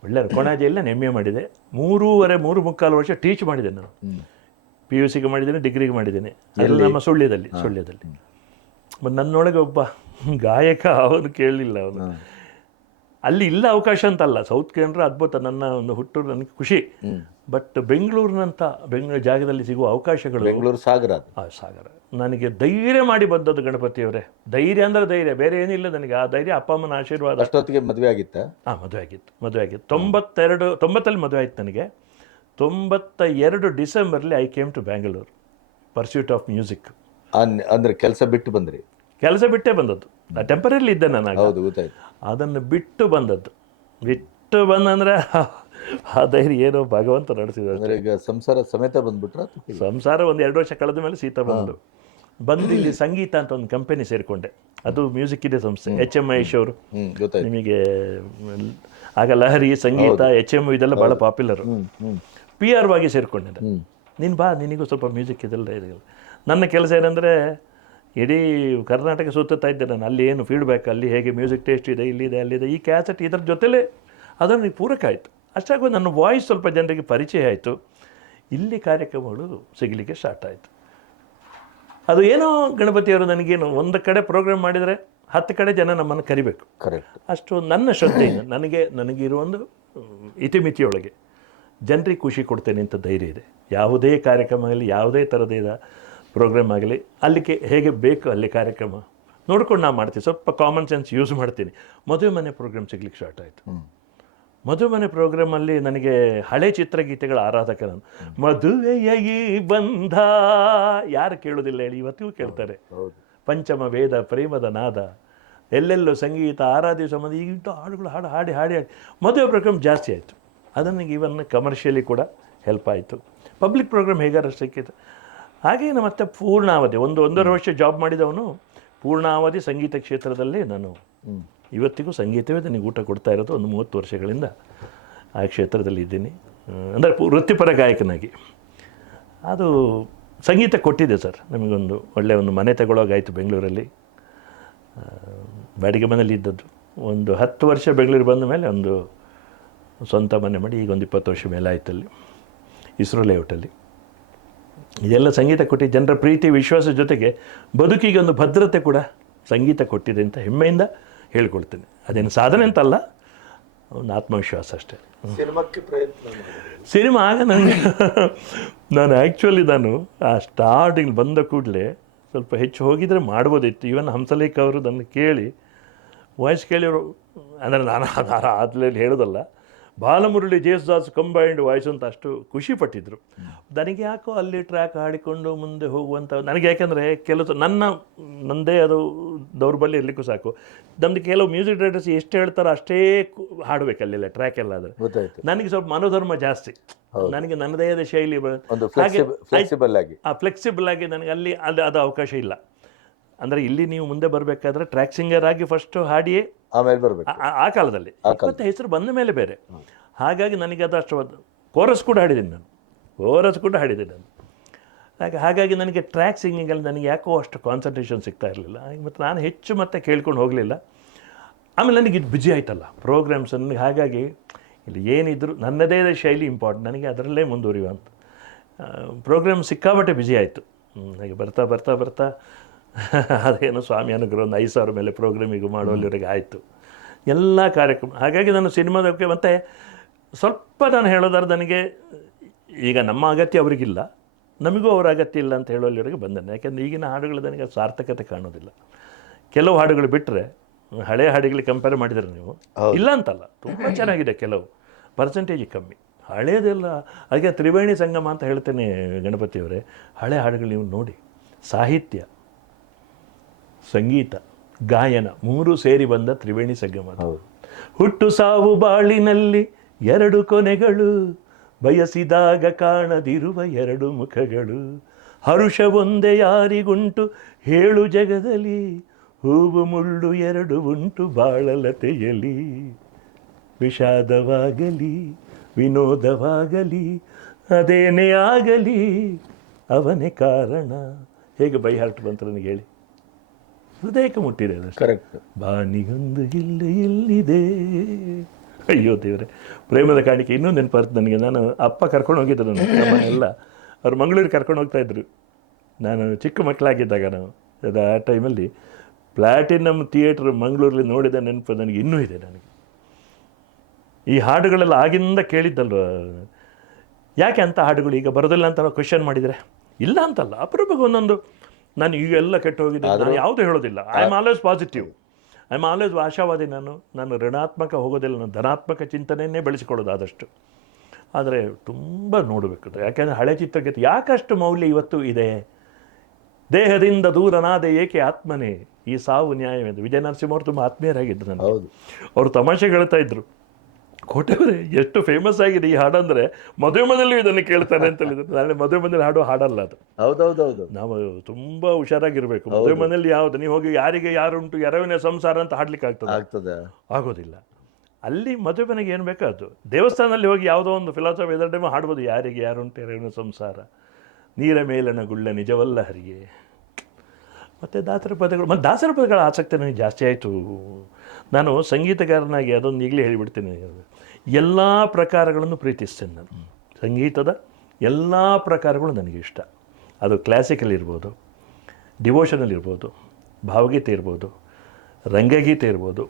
ಒಳ್ಳೆ ಕೊಣಾಜೆಯಲ್ಲಿ ನಾನು ಎಂ ಎ ಮಾಡಿದೆ. ಮೂರುವರೆ ಮೂರು ಮುಕ್ಕಾಲು ವರ್ಷ ಟೀಚ್ ಮಾಡಿದೆ ನಾನು. ಪಿ ಯು ಸಿಗೆ ಮಾಡಿದ್ದೇನೆ ಡಿಗ್ರಿಗೆ ಮಾಡಿದ್ದೇನೆ. ಅದು ನಮ್ಮ ಸುಳ್ಳ್ಯದಲ್ಲಿ ಸುಳ್ಳ್ಯದಲ್ಲಿ ಮತ್ತು ನನ್ನೊಳಗೆ ಒಬ್ಬ ಗಾಯಕ ಅವನು ಕೇಳಲಿಲ್ಲ ಅವನು. ಅಲ್ಲಿ ಇಲ್ಲ ಅವಕಾಶ ಅಂತಲ್ಲ. ಸೌತ್ ಕೇಂದ್ರ ಅದ್ಭುತ. ನನ್ನ ಒಂದು ಹುಟ್ಟು ನನಗೆ ಖುಷಿ. ಬಟ್ ಬೆಂಗಳೂರಿನಂಥ ಬೆಂಗಳೂರು ಜಾಗದಲ್ಲಿ ಸಿಗುವ ಅವಕಾಶಗಳು ಬೆಂಗಳೂರು ಸಾಗರ ಆ ಸಾಗರ. ನನಗೆ ಧೈರ್ಯ ಮಾಡಿ ಬಂದದ್ದು ಗಣಪತಿಯವರೇ. ಧೈರ್ಯ ಅಂದ್ರೆ ಧೈರ್ಯ. ಬೇರೆ ಏನಿಲ್ಲ ನನಗೆ. ಆ ಧೈರ್ಯ ಅಪ್ಪ ಅಮ್ಮನ ಆಶೀರ್ವಾದ. ಅಷ್ಟೊತ್ತಿಗೆ ಮದುವೆ ಆಗಿತ್ತ? ಹಾಂ ಮದುವೆ ಆಗಿತ್ತು. ಮದುವೆ ಆಗಿತ್ತು. ತೊಂಬತ್ತೆರಡು ತೊಂಬತ್ತಲ್ಲಿ ಮದುವೆ ಆಯ್ತು ನನಗೆ. ತೊಂಬತ್ತ ಎರಡು ಡಿಸೆಂಬರ್ಲಿ I came to Bangalore pursuit of music ಅಂದ್ರೆ ಕೆಲಸ ಬಿಟ್ಟು ಬಂದ್ರಿ? ಕೆಲಸ ಬಿಟ್ಟೇ ಬಂದದ್ದು. ಟೆಂಪರರಿ ಇದ್ದೆ ನಾನು ಆಗ. ಹೌದು ಗೊತ್ತಾಯ್ತು. ಅದನ್ನು ಬಿಟ್ಟು ಬಂದದ್ದು. ಬಿಟ್ಟು ಬಂದಂದ್ರೆ ಆ ಧೈರ್ಯ ಏನೋ ಭಗವಂತ ನಡೆಸಿದ ಅಂದ್ರೆ ಈಗ ಸಂಸಾರ ಸಮೇತ ಬಂದ್ಬಿಟ್ರ ಸಂಸಾರ ಒಂದು ಎರಡು ವರ್ಷ ಕಳೆದ ಮೇಲೆ ಸೀತಾ ಬಂದು. ಬಂದು ಇಲ್ಲಿ ಸಂಗೀತ ಅಂತ ಒಂದು ಕಂಪನಿ ಸೇರಿಕೊಂಡೆ. ಅದು ಮ್ಯೂಸಿಕ್ ಇದೆ ಸಂಸ್ಥೆ ಎಚ್ ಎಂ ಮಹೇಶ್ ಅವರು. ಹ್ಮ್ ಗೊತ್ತಾಯ್ತು. ನಿಮಗೆ ಆಗ ಲಹರಿ ಸಂಗೀತ ಎಚ್ ಎಂ ಇದೆಲ್ಲ ಭಾಳ ಪಾಪ್ಯುಲರ್ ಹ್ಮ್ ಹ್ಮ್. ಪಿ ಆರ್ ವಾಗಿ ಸೇರಿಕೊಂಡಿದ್ದೆ ಹ್ಮ್. ನೀನು ಬಾ ನಿನಗೂ ಸ್ವಲ್ಪ ಮ್ಯೂಸಿಕ್ ಇದೆಲ್ಲ ಇದೆ ನನ್ನ ಕೆಲಸ ಏನಂದರೆ ಇಡೀ ಕರ್ನಾಟಕ ಸುತ್ತಾ ಇದ್ದೆ ನಾನು. ಅಲ್ಲಿ ಏನು ಫೀಡ್ಬ್ಯಾಕ್ ಅಲ್ಲಿ ಹೇಗೆ ಮ್ಯೂಸಿಕ್ ಟೇಸ್ಟ್ ಇದೆ ಇಲ್ಲಿದೆ ಅಲ್ಲಿದೆ ಈ ಕ್ಯಾಸೆಟ್ ಇದರ ಜೊತೆಲೇ ಅದನ್ನು ಪೂರಕ ಆಯಿತು. ಅಷ್ಟಾಗಿ ನನ್ನ ವಾಯ್ಸ್ ಸ್ವಲ್ಪ ಜನರಿಗೆ ಪರಿಚಯ ಆಯಿತು. ಇಲ್ಲಿ ಕಾರ್ಯಕ್ರಮಗಳು ಸಿಗಲಿಕ್ಕೆ ಸ್ಟಾರ್ಟ್ ಆಯಿತು. ಅದು ಏನೋ ಗಣಪತಿಯವರು ನನಗೇನು ಒಂದು ಕಡೆ ಪ್ರೋಗ್ರಾಮ್ ಮಾಡಿದರೆ ಹತ್ತು ಕಡೆ ಜನ ನಮ್ಮನ್ನು ಕರಿಬೇಕು. ಅಷ್ಟು ನನ್ನ ಶ್ರದ್ಧೆಯಿಂದ ನನಗೆ ನನಗಿರುವ ಒಂದು ಇತಿಮಿತಿಯೊಳಗೆ ಜನರಿಗೆ ಖುಷಿ ಕೊಡ್ತೇನೆ ಅಂತ ಧೈರ್ಯ ಇದೆ. ಯಾವುದೇ ಕಾರ್ಯಕ್ರಮದಲ್ಲಿ ಯಾವುದೇ ಥರದ ಪ್ರೋಗ್ರಾಮ್ ಆಗಲಿ ಅಲ್ಲಿಗೆ ಹೇಗೆ ಬೇಕು ಅಲ್ಲಿ ಕಾರ್ಯಕ್ರಮ. ನೋಡ್ಕೊಂಡು ನಾವು ಮಾಡ್ತೀನಿ. ಸ್ವಲ್ಪ ಕಾಮನ್ ಸೆನ್ಸ್ ಯೂಸ್ ಮಾಡ್ತೀನಿ. ಮದುವೆ ಮನೆ ಪ್ರೋಗ್ರಾಮ್ ಸಿಗ್ಲಿಕ್ಕೆ ಸ್ಟಾರ್ಟ್ ಆಯಿತು. ಮದುವೆ ಮನೆ ಪ್ರೋಗ್ರಾಮಲ್ಲಿ ನನಗೆ ಹಳೆ ಚಿತ್ರಗೀತೆಗಳ ಆರಾಧಕ ನಾನು. ಮದುವೆಯ ಈ ಬಂಧ. ಯಾರು ಕೇಳೋದಿಲ್ಲ ಹೇಳಿ ಇವತ್ತಿಗೂ ಕೇಳ್ತಾರೆ. ಪಂಚಮ ವೇದ ಪ್ರೇಮದ ನಾದ. ಎಲ್ಲೆಲ್ಲೋ ಸಂಗೀತ ಆರಾಧ್ಯ ಸಂಬಂಧ ಈಗಿಂತ ಹಾಡುಗಳು ಹಾಡು ಹಾಡಿ ಹಾಡಿ ಹಾಡಿ. ಮದುವೆ ಪ್ರೋಗ್ರಾಮ್ ಜಾಸ್ತಿ ಆಯಿತು. ಅದನ್ನು ಈವನ್ ಕಮರ್ಷಿಯಲಿ ಕೂಡ ಹೆಲ್ಪ್ ಆಯಿತು. ಪಬ್ಲಿಕ್ ಪ್ರೋಗ್ರಾಮ್ ಹೇಗಾರು ಸಿಕ್ಕಿತು. ಹಾಗೆ ಮತ್ತೆ ಪೂರ್ಣಾವಧಿ ಒಂದು ಒಂದೂವರೆ ವರ್ಷ ಜಾಬ್ ಮಾಡಿದವನು ಪೂರ್ಣಾವಧಿ ಸಂಗೀತ ಕ್ಷೇತ್ರದಲ್ಲಿ ನಾನು ಇವತ್ತಿಗೂ ಸಂಗೀತವೇ ನನಗೆ ಊಟ ಕೊಡ್ತಾ ಇರೋದು. ಒಂದು ಮೂವತ್ತು ವರ್ಷಗಳಿಂದ ಆ ಕ್ಷೇತ್ರದಲ್ಲಿ ಇದ್ದೀನಿ. ಅಂದರೆ ವೃತ್ತಿಪರ ಗಾಯಕನಾಗಿ. ಅದು ಸಂಗೀತ ಕೊಟ್ಟಿದೆ ಸರ್. ನಮಗೊಂದು ಒಳ್ಳೆಯ ಒಂದು ಮನೆ ತಗೊಳ್ಳೋಗಾಯಿತು ಬೆಂಗಳೂರಲ್ಲಿ. ಬಾಡಿಗೆ ಮನೇಲಿ ಇದ್ದದ್ದು. ಒಂದು ಹತ್ತು ವರ್ಷ ಬೆಂಗಳೂರು ಬಂದ ಮೇಲೆ ಒಂದು ಸ್ವಂತ ಮನೆ ಮಾಡಿ ಈಗ ಒಂದು ಇಪ್ಪತ್ತು ವರ್ಷ ಮೇಲೆ ಆಯ್ತಲ್ಲಿ ಇಸ್ರೋ ಲೇಔಟಲ್ಲಿ ಇದೆಲ್ಲ ಸಂಗೀತ ಕೊಟ್ಟು ಜನರ ಪ್ರೀತಿ ವಿಶ್ವಾಸ ಜೊತೆಗೆ ಬದುಕಿಗೆ ಒಂದು ಭದ್ರತೆ ಕೂಡ ಸಂಗೀತ ಕೊಟ್ಟಿದೆ ಅಂತ ಹೆಮ್ಮೆಯಿಂದ ಹೇಳ್ಕೊಳ್ತೇನೆ ಅದೇನು ಸಾಧನೆ ಅಂತಲ್ಲ ಒಂದು ಆತ್ಮವಿಶ್ವಾಸ ಅಷ್ಟೇ ಸಿನಿಮಾಕ್ಕೆ ಪ್ರಯತ್ನ ಸಿನಿಮಾ ಆಗ ನನಗೆ ನಾನು ಆ್ಯಕ್ಚುಲಿ ನಾನು ಆ ಸ್ಟಾರ್ಟಿಂಗ್ ಬಂದ ಕೂಡಲೇ ಸ್ವಲ್ಪ ಹೆಚ್ಚು ಹೋಗಿದರೆ ಮಾಡ್ಬೋದಿತ್ತು ಈವನ್ ಹಂಸಲೇಖ ಅವರು ನನ್ನ ಕೇಳಿ ವಾಯ್ಸ್ ಕೇಳಿ ಅವರು ಅಂದರೆ ನಾನು ಆದಲೇ ಹೇಳೋದಲ್ಲ ಬಾಲಮುರಳಿ ಜೇಸುದಾಸ್ ಕಂಬೈಂಡ್ ವಾಯ್ಸ್ ಅಂತ ಅಷ್ಟು ಖುಷಿ ಪಟ್ಟಿದ್ರು. ನನಗೆ ಯಾಕೋ ಅಲ್ಲಿ ಟ್ರ್ಯಾಕ್ ಹಾಡಿಕೊಂಡು ಮುಂದೆ ಹೋಗುವಂಥ ನನಗೆ ಯಾಕೆಂದರೆ ಕೆಲಸ ನನ್ನ ನಂದೇ ಅದು ದೌರ್ಬಲ್ಯ ಇರಲಿಕ್ಕೂ ಸಾಕು. ನಮ್ಮದು ಕೆಲವು ಮ್ಯೂಸಿಕ್ ಡೈರೆಕ್ಟರ್ಸ್ ಎಷ್ಟು ಹೇಳ್ತಾರೋ ಅಷ್ಟೇ ಹಾಡಬೇಕು ಅಲ್ಲೆಲ್ಲ ಟ್ರ್ಯಾಕ್ ಎಲ್ಲ ಆದರೆ ನನಗೆ ಸ್ವಲ್ಪ ಮನೋಧರ್ಮ ಜಾಸ್ತಿ. ನನಗೆ ನನ್ನದೇ ಆದ ಶೈಲಿ ಫ್ಲೆಕ್ಸಿಬಲ್ ಆಗಿ. ಆ ಫ್ಲೆಕ್ಸಿಬಲ್ ಆಗಿ ನನಗೆ ಅಲ್ಲಿ ಅದು ಅದು ಅವಕಾಶ ಇಲ್ಲ. ಅಂದರೆ ಇಲ್ಲಿ ನೀವು ಮುಂದೆ ಬರಬೇಕಾದ್ರೆ ಟ್ರ್ಯಾಕ್ ಸಿಂಗರ್ ಆಗಿ ಫಸ್ಟ್ ಹಾಡಿಯೇ ಆಮೇಲೆ ಬರಬೇಕು. ಆ- ಕಾಲದಲ್ಲಿ. ಮತ್ತೆ ಹೆಸರು ಬಂದ ಮೇಲೆ ಬೇರೆ. ಹಾಗಾಗಿ ನನಗೆ ಅದು ಅಷ್ಟು ಕೋರಸ್ ಕೂಡ ಹಾಡಿದ್ದೀನಿ ನಾನು. ಕೋರಸ್ ಕೂಡ ಹಾಡಿದ್ದೀನಿ ನಾನು. ಹಾಗೆ ಹಾಗಾಗಿ ನನಗೆ ಟ್ರ್ಯಾಕ್ ಸಿಂಗಿಂಗಲ್ಲಿ ನನಗೆ ಯಾಕೋ ಅಷ್ಟು ಕಾನ್ಸಂಟ್ರೇಷನ್ ಸಿಗ್ತಾ ಇರಲಿಲ್ಲ. ಮತ್ತು ನಾನು ಹೆಚ್ಚು ಮತ್ತೆ ಕೇಳ್ಕೊಂಡು ಹೋಗಲಿಲ್ಲ. ಆಮೇಲೆ ನನಗೆ ಇದು ಬಿಜಿ ಆಯ್ತಲ್ಲ. ಪ್ರೋಗ್ರಾಮ್ಸ್ ನನಗೆ ಹಾಗಾಗಿ ಇಲ್ಲಿ ಏನಿದ್ರು ನನ್ನದೇ ಶೈಲಿ ಇಂಪಾರ್ಟೆಂಟ್ ನನಗೆ ಅದರಲ್ಲೇ ಮುಂದುವರಿಯುವ ಅಂತ. ಪ್ರೋಗ್ರಾಮ್ ಸಿಕ್ಕಾಬಟ್ಟೆ ಬಿಜಿ ಆಯಿತು. ಹಾಗೆ ಬರ್ತಾ ಬರ್ತಾ ಬರ್ತಾ ಅದೇನೋ ಸ್ವಾಮಿ ಅನುಗ್ರಹ ಒಂದು ಐದು ಸಾವಿರ ಮೇಲೆ ಪ್ರೋಗ್ರಾಮಿಗೆ ಮಾಡುವಲ್ಲಿವರೆಗೆ ಆಯಿತು. ಎಲ್ಲ ಕಾರ್ಯಕ್ರಮ ಹಾಗಾಗಿ ನಾನು ಸಿನಿಮಾದಕ್ಕೆ ಮತ್ತೆ ಸ್ವಲ್ಪ ನಾನು ಹೇಳೋದಾದ್ರೆ ನನಗೆ ಈಗ ನಮ್ಮ ಅಗತ್ಯ ಅವರಿಗಿಲ್ಲ ನಮಗೂ ಅವರ ಅಗತ್ಯ ಇಲ್ಲ ಅಂತ ಹೇಳೋಲ್ಲಿವರೆಗೆ ಬಂದನೆ. ಯಾಕೆಂದರೆ ಈಗಿನ ಹಾಡುಗಳು ನನಗೆ ಸಾರ್ಥಕತೆ ಕಾಣೋದಿಲ್ಲ. ಕೆಲವು ಹಾಡುಗಳು ಬಿಟ್ಟರೆ ಹಳೆ ಹಾಡುಗಳಿಗೆ ಕಂಪೇರ್ ಮಾಡಿದರೆ ನೀವು ಇಲ್ಲ ಅಂತಲ್ಲ ತುಂಬ ಚೆನ್ನಾಗಿದೆ ಕೆಲವು ಪರ್ಸೆಂಟೇಜ್ ಕಮ್ಮಿ. ಹಳೇದೆಲ್ಲ ಹಾಗೆ ತ್ರಿವೇಣಿ ಸಂಗಮ ಅಂತ ಹೇಳ್ತೇನೆ ಗಣಪತಿಯವರೇ ಹಳೆ ಹಾಡುಗಳು ನೀವು ನೋಡಿ ಸಾಹಿತ್ಯ ಸಂಗೀತ ಗಾಯನ ಮೂರು ಸೇರಿ ಬಂದ ತ್ರಿವೇಣಿ ಸಂಗಮ ಹುಟ್ಟು ಸಾವು ಬಾಳಿನಲ್ಲಿ ಎರಡು ಕೊನೆಗಳು ಬಯಸಿದಾಗ ಕಾಣದಿರುವ ಎರಡು ಮುಖಗಳು. ಹರುಷ ಒಂದೇ ಯಾರಿಗುಂಟು ಹೇಳು ಜಗದಲ್ಲಿ ಹೂವು ಮುಳ್ಳು ಎರಡು ಉಂಟು ಬಾಳಲತೆಯಲಿ ವಿಷಾದವಾಗಲಿ ವಿನೋದವಾಗಲಿ ಅದೇನೇ ಆಗಲಿ ಅವನೇ ಕಾರಣ. ಹೇಗೆ ಬೈ ಹಾರ್ಟ್ ಬಂತು ನನಗೆ ಹೇಳಿ. ಹೃದಯಕ್ಕೆ ಮುಟ್ಟಿದೆ ಕರೆಕ್ಟ್ ಬಾನಿಗೊಂದು ಇಲ್ಲಿ ಇಲ್ಲಿದೆ ಅಯ್ಯೋ ದೇವ್ರೆ ಪ್ರೇಮದ ಕಾಣಿಕೆ ಇನ್ನೂ ನೆನಪಾರ್ತು ನನಗೆ. ನಾನು ಅಪ್ಪ ಕರ್ಕೊಂಡು ಹೋಗಿದ್ದರು ನನ್ನ ಎಲ್ಲ. ಅವ್ರು ಮಂಗಳೂರಿಗೆ ಕರ್ಕೊಂಡು ಹೋಗ್ತಾ ಇದ್ರು. ನಾನು ಚಿಕ್ಕ ಮಕ್ಕಳಾಗಿದ್ದಾಗ ನಾವು ಅದು ಆ ಟೈಮಲ್ಲಿ ಪ್ಲಾಟಿನಮ್ ಥಿಯೇಟ್ರ್ ಮಂಗಳೂರಲ್ಲಿ ನೋಡಿದ ನೆನಪು ನನಗೆ ಇನ್ನೂ ಇದೆ ನನಗೆ. ಈ ಹಾಡುಗಳೆಲ್ಲ ಆಗಿಂದ ಕೇಳಿದ್ದಲ್ವ? ಯಾಕೆ ಅಂಥ ಹಾಡುಗಳು ಈಗ ಬರೋದಿಲ್ಲ ಅಂತ ನಾವು ಕ್ವಶನ್ ಮಾಡಿದರೆ? ಇಲ್ಲ ಅಂತಲ್ಲ ಅಪರೂಪಕ್ಕೆ ಒಂದೊಂದು ನಾನು ಈಗೆಲ್ಲ ಕೆಟ್ಟು ಹೋಗಿದ್ದೆ ನಾನು ಯಾವುದೂ ಹೇಳೋದಿಲ್ಲ. I am always positive I am always ಆಶಾವಾದಿ ನಾನು. ನಾನು ಋಣಾತ್ಮಕ ಹೋಗೋದಿಲ್ಲ. ನಾನು ಧನಾತ್ಮಕ ಚಿಂತನೆಯನ್ನೇ ಬೆಳೆಸಿಕೊಳ್ಳೋದು ಆದಷ್ಟು. ಆದರೆ ತುಂಬ ನೋಡಬೇಕು ಯಾಕೆಂದರೆ ಹಳೆ ಚಿತ್ರಗೀತೆ ಯಾಕಷ್ಟು ಮೌಲ್ಯ ಇವತ್ತು ಇದೆ? ದೇಹದಿಂದ ದೂರನಾದ ಏಕೆ ಆತ್ಮನೇ? ಈ ಸಾವು ನ್ಯಾಯವೆಂದು ವಿಜಯ ನರಸಿಂಹ ಅವರು ತುಂಬ ಆತ್ಮೀಯರಾಗಿದ್ದರು ನನಗೆ. ಹೌದು. ಅವರು ತಮಾಷೆ ಹೇಳ್ತಾ ಇದ್ರು. ಕೋಟೆಯವರೇ ಎಷ್ಟು ಫೇಮಸ್ ಆಗಿದೆ ಈ ಹಾಡು ಅಂದರೆ ಮದುವೆ ಮನೆಯಲ್ಲೂ ಇದನ್ನು ಕೇಳ್ತಾರೆ ಅಂತ ಹೇಳಿದ್ರು. ನಾಳೆ ಮದುವೆ ಮನೆಯಲ್ಲಿ ಹಾಡು ಹಾಡಲ್ಲ ಅದು. ಹೌದೌದೌದು. ನಾವು ತುಂಬ ಹುಷಾರಾಗಿರಬೇಕು. ಮದುವೆ ಮನೆಯಲ್ಲಿ ಯಾವುದು? ನೀವು ಹೋಗಿ ಯಾರಿಗೆ ಯಾರುಂಟು ಯಾರವನೇ ಸಂಸಾರ ಅಂತ ಹಾಡ್ಲಿಕ್ಕೆ ಆಗ್ತದೆ. ಆಗ್ತದೆ. ಆಗೋದಿಲ್ಲ. ಅಲ್ಲಿ ಮದುವೆ ಮನೆಗೆ ಏನು ಬೇಕೋ ಅದು? ದೇವಸ್ಥಾನದಲ್ಲಿ ಹೋಗಿ ಯಾವುದೋ ಒಂದು ಫಿಲಾಸಫಿ ಇದರ ಟೈಮ್ ಹಾಡ್ಬೋದು. ಯಾರಿಗೆ ಯಾರುಂಟು ಎರವನೇ ಸಂಸಾರ? ನೀರ ಮೇಲನ ಗುಳ್ಳ ನಿಜವಲ್ಲ ಹರಿಗೆ ಮತ್ತು ದಾಸರ ಪದಗಳು ಮತ್ತು ದಾಸರ ಪದಗಳ ಆಸಕ್ತಿ ನನಗೆ ಜಾಸ್ತಿ ಆಯಿತು. ನಾನು ಸಂಗೀತಗಾರನಾಗಿ ಅದೊಂದು ಈಗಲೇ ಹೇಳಿಬಿಡ್ತೀನಿ. ಎಲ್ಲ ಪ್ರಕಾರಗಳನ್ನು ಪ್ರೀತಿಸ್ತೇನೆ ನಾನು. ಸಂಗೀತದ ಎಲ್ಲ ಪ್ರಕಾರಗಳು ನನಗೆ ಇಷ್ಟ. ಅದು ಕ್ಲಾಸಿಕಲ್ ಇರ್ಬೋದು ಡಿವೋಷನಲ್ ಇರ್ಬೋದು, ಭಾವಗೀತೆ ಇರ್ಬೋದು, ರಂಗಗೀತೆ ಇರ್ಬೋದು,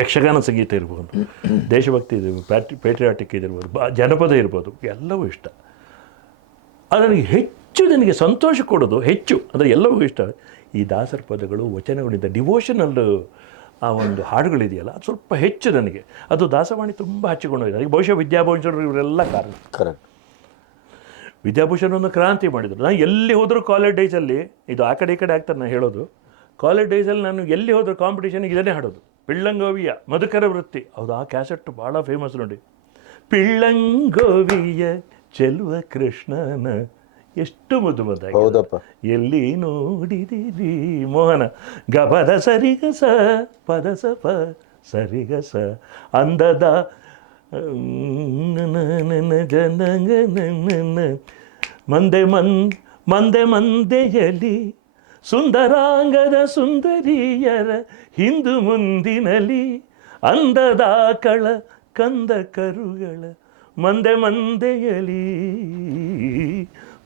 ಯಕ್ಷಗಾನ ಸಂಗೀತ ಇರ್ಬೋದು, ದೇಶಭಕ್ತಿ ಇರ್ಬೋದು, ಪ್ಯಾಟ್ರಿ ಪೇಟ್ರಿಯಾಟಿಕ್ ಇದಿರ್ಬೋದು ಬಾ, ಜನಪದ ಇರ್ಬೋದು, ಎಲ್ಲವೂ ಇಷ್ಟ. ಅದು ನನಗೆ ಹೆಚ್ಚು ನನಗೆ ಸಂತೋಷ ಕೊಡೋದು, ಹೆಚ್ಚು, ಅಂದರೆ ಎಲ್ಲವೂ ಇಷ್ಟ. ಈ ದಾಸರ ಪದಗಳು, ವಚನಗಳಿಂದ ಡಿವೋಷನಲ್ ಆ ಒಂದು ಹಾಡುಗಳಿದೆಯಲ್ಲ ಅದು ಸ್ವಲ್ಪ ಹೆಚ್ಚು ನನಗೆ. ಅದು ದಾಸವಾಣಿ ತುಂಬ ಹಚ್ಚಿಕೊಂಡೋಗಿದೆ ನನಗೆ ಬಹುಶಃ ವಿದ್ಯಾಭೂಷಣರು ಇವರೆಲ್ಲ ಕಾರಣ. ಕರೆಕ್ಟ್ ವಿದ್ಯಾಭೂಷಣ ಒಂದು ಕ್ರಾಂತಿ ಮಾಡಿದರು. ನಾನು ಎಲ್ಲಿ ಹೋದರೂ ಕಾಲೇಜ್ ಡೇಸಲ್ಲಿ ಇದು ಆ ಕಡೆ ಈ ಕಡೆ ಆಗ್ತಾರೆ ನಾನು ಹೇಳೋದು ಕಾಲೇಜ್ ಡೇಸಲ್ಲಿ ನಾನು ಎಲ್ಲಿ ಹೋದರೂ ಕಾಂಪಿಟೇಷನ್ಗೆ ಇದನ್ನೇ ಹಾಡೋದು. ಪಿಳ್ಳಂಗೋವಿಯ ಮಧುಕರ ವೃತ್ತಿ. ಹೌದು ಆ ಕ್ಯಾಸೆಟ್ ಭಾಳ ಫೇಮಸ್ ನೋಡಿ. ಪಿಳ್ಳಂಗೋವಿಯ ಚೆಲುವ ಕೃಷ್ಣನ ಎಷ್ಟು ಮುದ್ದು ಮುದ್ದಾಗಿ ಹೌದಪ್ಪ. ಎಲ್ಲಿ ನೋಡಿದಿರಿ ಮೋಹನ? ಗ ಪದ ಸರಿಗ ಸ ಪದ ಸ ಪ ಸರಿಗ ಸ ಅಂದದ. ಜನಗನ ಮಂದೆ ಮನ್ ಮಂದೆ ಮಂದೆಯಲಿ ಸುಂದರಾಂಗದ ಸುಂದರಿಯರ ಹಿಂದು ಮುಂದಿನಲಿ ಅಂದದ ಕಳ ಕಂದ ಕರುಗಳ ಮಂದೆ ಮಂದೆಯಲಿ.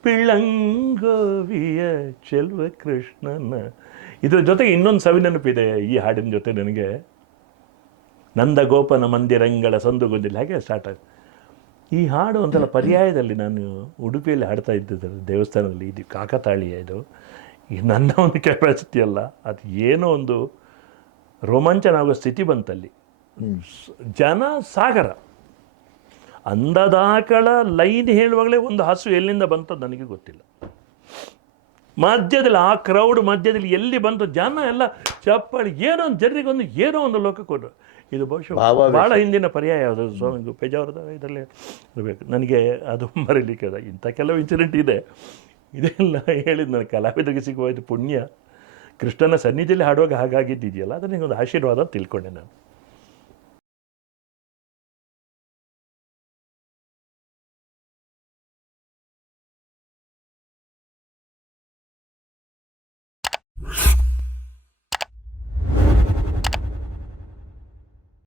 ಪಿಳ್ಳಂಗೋವಿಯ ಚೆಲ್ವ ಕೃಷ್ಣನ. ಇದರ ಜೊತೆಗೆ ಇನ್ನೊಂದು ಸವಿ ನೆನಪಿದೆ ಈ ಹಾಡಿನ ಜೊತೆ ನನಗೆ. ನಂದಗೋಪನ ಮಂದಿರಂಗಳ ಸಂದುಗೊಂದಿಲ್ಲ ಹಾಗೆ ಸ್ಟಾರ್ಟ್ ಆಯ್ತು. ಈ ಹಾಡು ಒಂಥರ ಪರ್ಯಾಯದಲ್ಲಿ ನಾನು ಉಡುಪಿಯಲ್ಲಿ ಹಾಡ್ತಾ ಇದ್ದಿದ್ದರು ದೇವಸ್ಥಾನದಲ್ಲಿ. ಇದು ಕಾಕತಾಳೀಯ ಇದು. ಈ ನನ್ನ ಒಂದು ಕೆಪಾಸಿಟಿ ಅಲ್ಲ ಅದು ಏನೋ ಒಂದು ರೋಮಾಂಚನ ಆಗೋ ಸ್ಥಿತಿ ಬಂತಲ್ಲಿ. ಜನ ಸಾಗರ. ಅಂದದಾಕಳ ಲೈನ್ ಹೇಳುವಾಗಲೇ ಒಂದು ಹಸು ಎಲ್ಲಿಂದ ಬಂತು ನನಗೆ ಗೊತ್ತಿಲ್ಲ. ಮಧ್ಯದಲ್ಲಿ ಆ ಕ್ರೌಡ್ ಮಧ್ಯದಲ್ಲಿ ಎಲ್ಲಿ ಬಂತು ಜನ ಎಲ್ಲ ಚಪ್ಪಾಳಿ ಏನೋ ಒಂದು ಜನರಿಗೊಂದು ಏನೋ ಒಂದು ಲೋಕ ಕೊಡು ಇದು ಬಹುಶಃ. ಭಾಳ ಹಿಂದಿನ ಪರ್ಯಾಯ ಅದು ಸ್ವಾಮಿ ಪೇಜಾವರದ ಇದರಲ್ಲಿ ಇರಬೇಕು. ನನಗೆ ಅದು ಮರೀಲಿಕ್ಕೆ ಅದ ಇಂಥ ಕೆಲವು ಇನ್ಸಿಡೆಂಟ್ ಇದೆ. ಇದೆಲ್ಲ ಹೇಳಿದ ನನಗೆ ಕಲಾವಿದರಿಗೆ ಸಿಗುವ ಇದು ಪುಣ್ಯ. ಕೃಷ್ಣನ ಸನ್ನಿಧಿಯಲ್ಲಿ ಹಾಡುವಾಗ ಹಾಗಾಗಿದ್ದಿದೆಯಲ್ಲ ಅದು ಒಂದು ಆಶೀರ್ವಾದ ತಿಳ್ಕೊಂಡೆ ನಾನು.